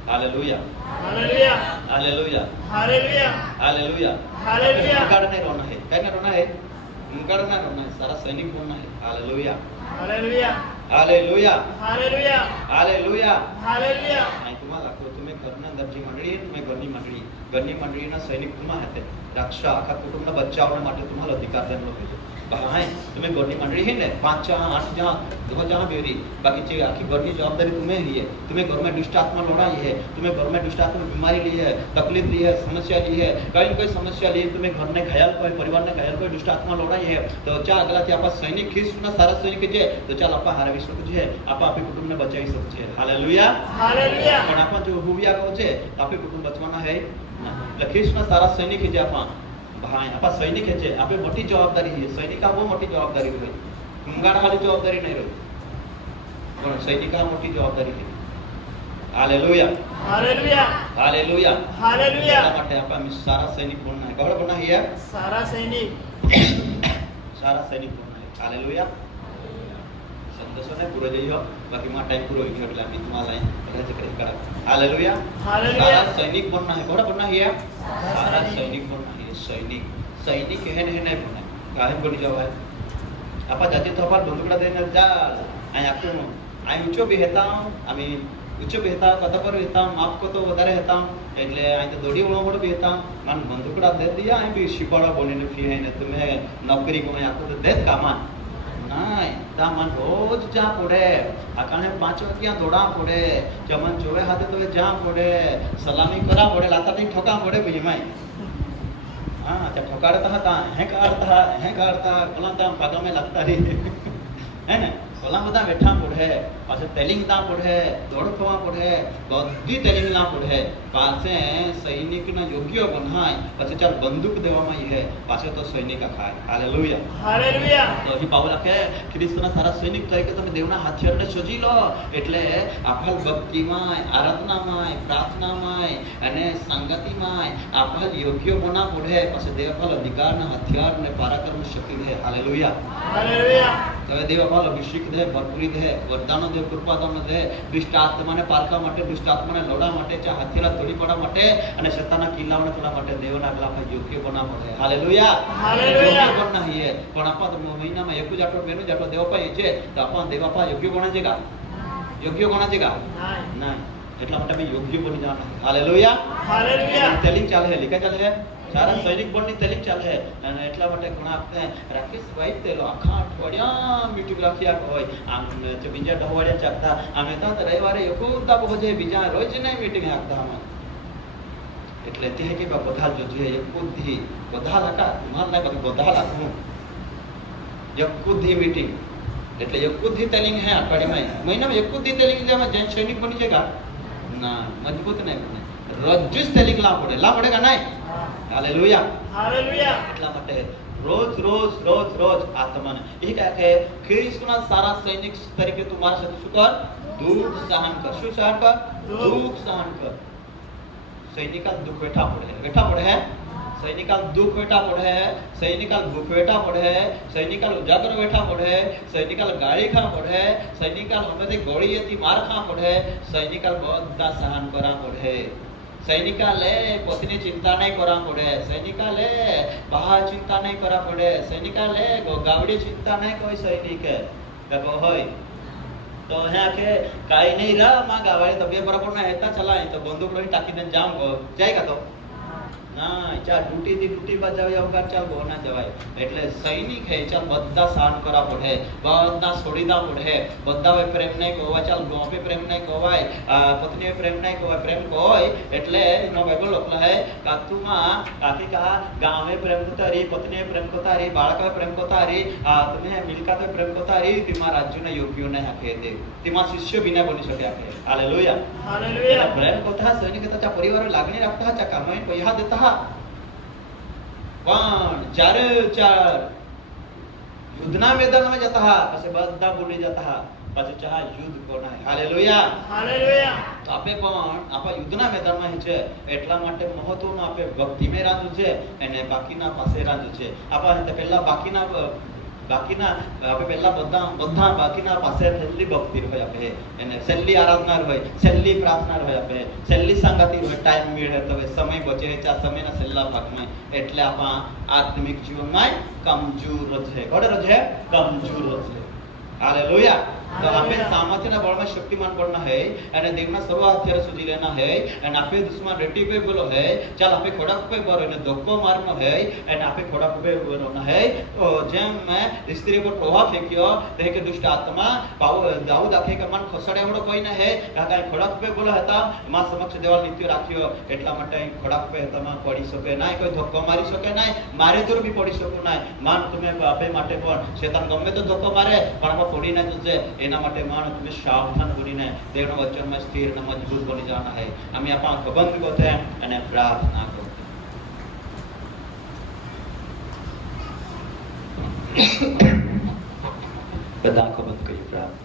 hallelujah hallelujah hallelujah hallelujah hallelujah hallelujah मुंगाड़ नहीं रोना है, क्या नहीं रोना है, मुंगाड़ नहीं रोना है, सारा सैनिक बोलना है hallelujah hallelujah hallelujah hallelujah hallelujah hallelujah आणि तुम्हाला तुम्ही घરના અંદર જે મંડળી તમે ઘરની મંડળીના સૈનિક तुम्हा હતે રક્ષા આખા કુટુંબના બચાવવા માટે तुम्हाला અધિકાર દેવાનો છે ભાઈ તમે ઘરની મંડળી है ને 5 जहाँ 8 जहाँ 2 जहाँ बेरी बाकी જે આખી ઘરની જવાબદારી तुम्हें ही है, तुम्हें घर में दुष्ट आत्मा लड़ाई है, तुम्हें घर में दुष्ट आत्मा बीमारी ली है, तकलीफ ली है, समस्या ली है, कहीं कोई समस्या ली, तुम्हें घर ने घायल कोई परिवार ने घायल कोई दुष्ट आत्मा लड़ाई है तो चा अगला थी आपा सैनिक खींचना सारा सैनिक जे तो चाल आपा हारवी શકો છે आपा आपे कुटुंब ने बचावी શકો છે हालेलुया हालेलुया પણ આપા જો હુવિયા કહો છે आपे कुटुंब बचवाना है એટલે ખીંચના સારા સૈનિક છે આપા ભાઈ આપા સૈનિક છે આપે મોટી જવાબદારી છે સૈનિકા બહુ મોટી જવાબદારી હોય મુંગાડા વાળી જવાબદારી નહીં રહી પણ સૈનિકા મોટી જવાબદારી છે हालेलुया हालेलुया हालेलुया हालेलुया એટલા માટે આપા સારા સૈનિક બનના है ખબર બનના है सारा सैनिक સારા સૈનિક બનના है हालेलुया સંદેશો ને પૂરો જઈયો બાકી માં ટાઈમ પૂરો ગયો એટલે અમે તમારા લાઈન રજ કરી કરા हालेलुया हालेलुया सारा सैनिक बनना है खबर बनना है सारा सैनिक बनना है सैनिक है नहीं बनना काहे बनी जावाय आपा जाती तो अपन बंदूकड़ा देने जा आई आपको आई ऊंचो भी हेता आम्ही ऊंचो भी हेता कथा पर हेता आपको तो વધારે हेता એટલે आई तो दोडी ओळो भी हेता मन बंदूकड़ा दे दिया आई भी शिपाड़ा बनीने फी है ने तुम्हें नौकरी को आपको तो देत कामान नाही ता मन रोज जा पड़े आकाने 5 वाग्या दौड़ा पड़े जमन जोवे हाथे तो जा पड़े सलामी करा पड़े लाता नहीं ठोका पड़े भाई माई हां त्या ठोकाड़ता था हे काढ़ता बोलता पागल में लगता रही है ना बोला बता बैठा पड़े पाछे तेलिंग दा पड़े दौड़ खवा पड़े बधी तेलिंग ला पड़े पाछे सैनिक ना योग्य बनाय पाछे चार बंदूक देवामां है पाछे तो सैनिक खाय हालेलुया हालेलुया તો અહીં પાઉલ લખે ખ્રિસ્તના સારા સૈનિક તરીકે તમે દેવના હથિયારને સજી લો એટલે આપણા ભક્તિમાં આરાધનામાં પ્રાર્થનામાં અને સંગતિમાં આપણા યોગ્ય બના પડે પછી દેવ આપણા અધિકારના હથિયારને પરાક્રમ શક્તિ દે હાલેલુયા हालेलुया હવે દેવ આપણા અભિષેક દે ભરપૂરી દે વરદાનો દે કૃપાદાનો દે દુષ્ટ આત્માને પારખવા માટે દુષ્ટ આત્માને લડવા માટે ચા હથિયાર તોડી પાડવા માટે અને શૈતાનના કિલ્લાઓને તોડવા માટે દેવના આગળ આપણે યોગ્ય બના પડે હાલેલુયા हालेलुया बनना ही है पण आपा तो महीना में एक जाटो बेनो जाटो देव पाई छे तो आपा देव आपा योग्य गणाजेगा नहीं नहीं એટલા માટે અમે યોગ્ય બની જવાના હાલેલુયા हालेलुया તેલિંગ ચાલે છે લીકા ચાલે છે સારા સૈનિક બનની તેલિંગ ચાલે છે અને એટલા માટે ઘણા આપણે રાકેશભાઈ તેલો આખા અઠવાડિયા મીટિંગ રાખ્યા હોય આમ બીજા અઠવાડિયા ચાલતા અમે તો રવિવારે એકોતા પહોંચે બીજા રોજ નહીં મીટિંગ રાખતા અમે એટલે તે કે બધા જો જોઈએ એકોધી બધા લાકા માર ના બધું બધા લાખું એકોધી મીટિંગ એટલે એકોધી તેલિંગ હે અઠવાડિયામાં મહિનામાં એકોધી તેલિંગ જેમાં જૈન સૈનિક બની જગા ના મજબૂત નહીં બને રોજ તેલિંગ લા પડેગા નહીં હાલેલુયા हालेलुया એટલા માટે રોજ આત્માને એ કહે ખ્રિસ્તના સારા સૈનિક તરીકે તું મારા સાથે શું કર દુઃખ સહન કર શું સહન કર દુઃખ સહન કર સૈનિકા દુઃખ વેઠા પડે है सैनिकाल दुख वेठा पड़े है सैनिकाल भूख वेठा पड़े है सैनिकाल उजागर वेठा पड़े है सैनिकाल गाड़ी खा पड़े है सैनिकाल हमें गोड़ी थी मार खा पड़े है सैनिकाल बधा सहन करा पड़े सैनिकाले पत्नी चिंता नहीं करा पड़े सैनिकाले बाहर चिंता नहीं करा पड़े सैनिकाले गावड़ी चिंता नहीं कोई सैनिक है होय तो यहाँ के काई नहीं रहा माँ गावड़ी तबियत बराबर ना हेता चला तो बंदूक लोही टाकी दे जाम जाएगा तो ना चाल ड्यूटी बाजावे अवकार चाल गो ना जवाय એટલે સૈનિક હે ચાલ બધા સહન કરા પડે બધા છોડીદા પડે બધા વે પ્રેમ નહીં કોવા ચાલ ગોપે પ્રેમ નહીં કોવાય પત્ની પ્રેમ નહીં કોવાય પ્રેમ કોય એટલે નો બાઇબલ લખલા હે કાતુમાં કાકી કા ગામે પ્રેમ કોતારી પત્ની પ્રેમ કોતારી બાળકા પ્રેમ કોતારી તમે મિલકત પ્રેમ કોતારી તીમા રાજ્યને યોગ્ય નહીં આખે દે તીમા શિષ્ય બિના બની શકે આખે હાલેલુયા हालेलुया પ્રેમ કોતા સૈનિક તથા પરિવાર લાગણી રાખતા હતા કામય પૈસા દેતા પણ ચારે ચાર યુદ્ધના મેદાનમાં જતા પછી બધા ભૂલી જતા પછી ચાહ યુદ્ધ કોના હાલેલુયા हालेलुया તો આપે પણ આપા યુદ્ધના મેદાનમાં છે એટલા માટે મહત્વનું આપે ભક્તિમે રાંધું છે અને બાકીના પાસે રાંધું છે આપા પહેલા બાકીના બાકીના આપણે પહેલા બધા બાકીના પાસે છેલ્લી ભક્તિ હોય આપણે એને છેલ્લી આરાધના હોય, છેલ્લી પ્રાર્થના હોય, આપણે છેલ્લી સંગતિ હોય, ટાઈમ મળે તો સમય બચે છે આ સમયના છેલ્લા ભાગમાં, એટલે આપણા આત્મિક જીવનમાં કમજોર છે. કોણ છે? કમજોર છે. હાલેલુયા. તો આપણે સામર્થ્યના બળમાં શક્તિમાન બનना है અને દેવના સર્વ હથિયાર સુધી લેના है અને આપણે દુશ્મન રેટી पे बोलो है ચાલ આપણે ખોડા पे બરો એને ધક્કો મારનો है અને આપણે ખોડા पे બરોના है. તો જેમ મેં સ્ત્રી પર પ્રભાવ ફેંક્યો તે કે દુષ્ટ આત્મા દાઉદ આખે કે મન ખસડાવડો કોઈ ન है કાકા ખોડા पे બોલો હતા માં સમક્ષ દેવાલ નીતિ રાખ્યો એટલા માટે ખોડા पे તમે પડી શકે ના, કોઈ ધક્કો મારી શકે ના, મારે દૂર બી પડી શકો ના. માન તમે આપે માટે પણ શેતાન ગમે તો ધક્કો મારે પણ આમાં પડી ના જશે. એના માટે માણસ તમે સાવધાન બનીને દેવના વચનમાં સ્થિર અને મજબૂત બની જવાના છે. અમે આપણા આંખો બંધ કરતે અને પ્રાર્થના કરો. બધા આંખો બંધ કરી પ્રાર્થના.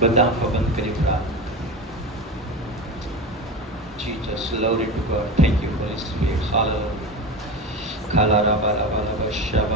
બધા આંખો બંધ કરી પ્રાર્થના. Jesus, glory to God. Thank you, Holy Spirit. Hallelujah. Kala raba raba raba shaba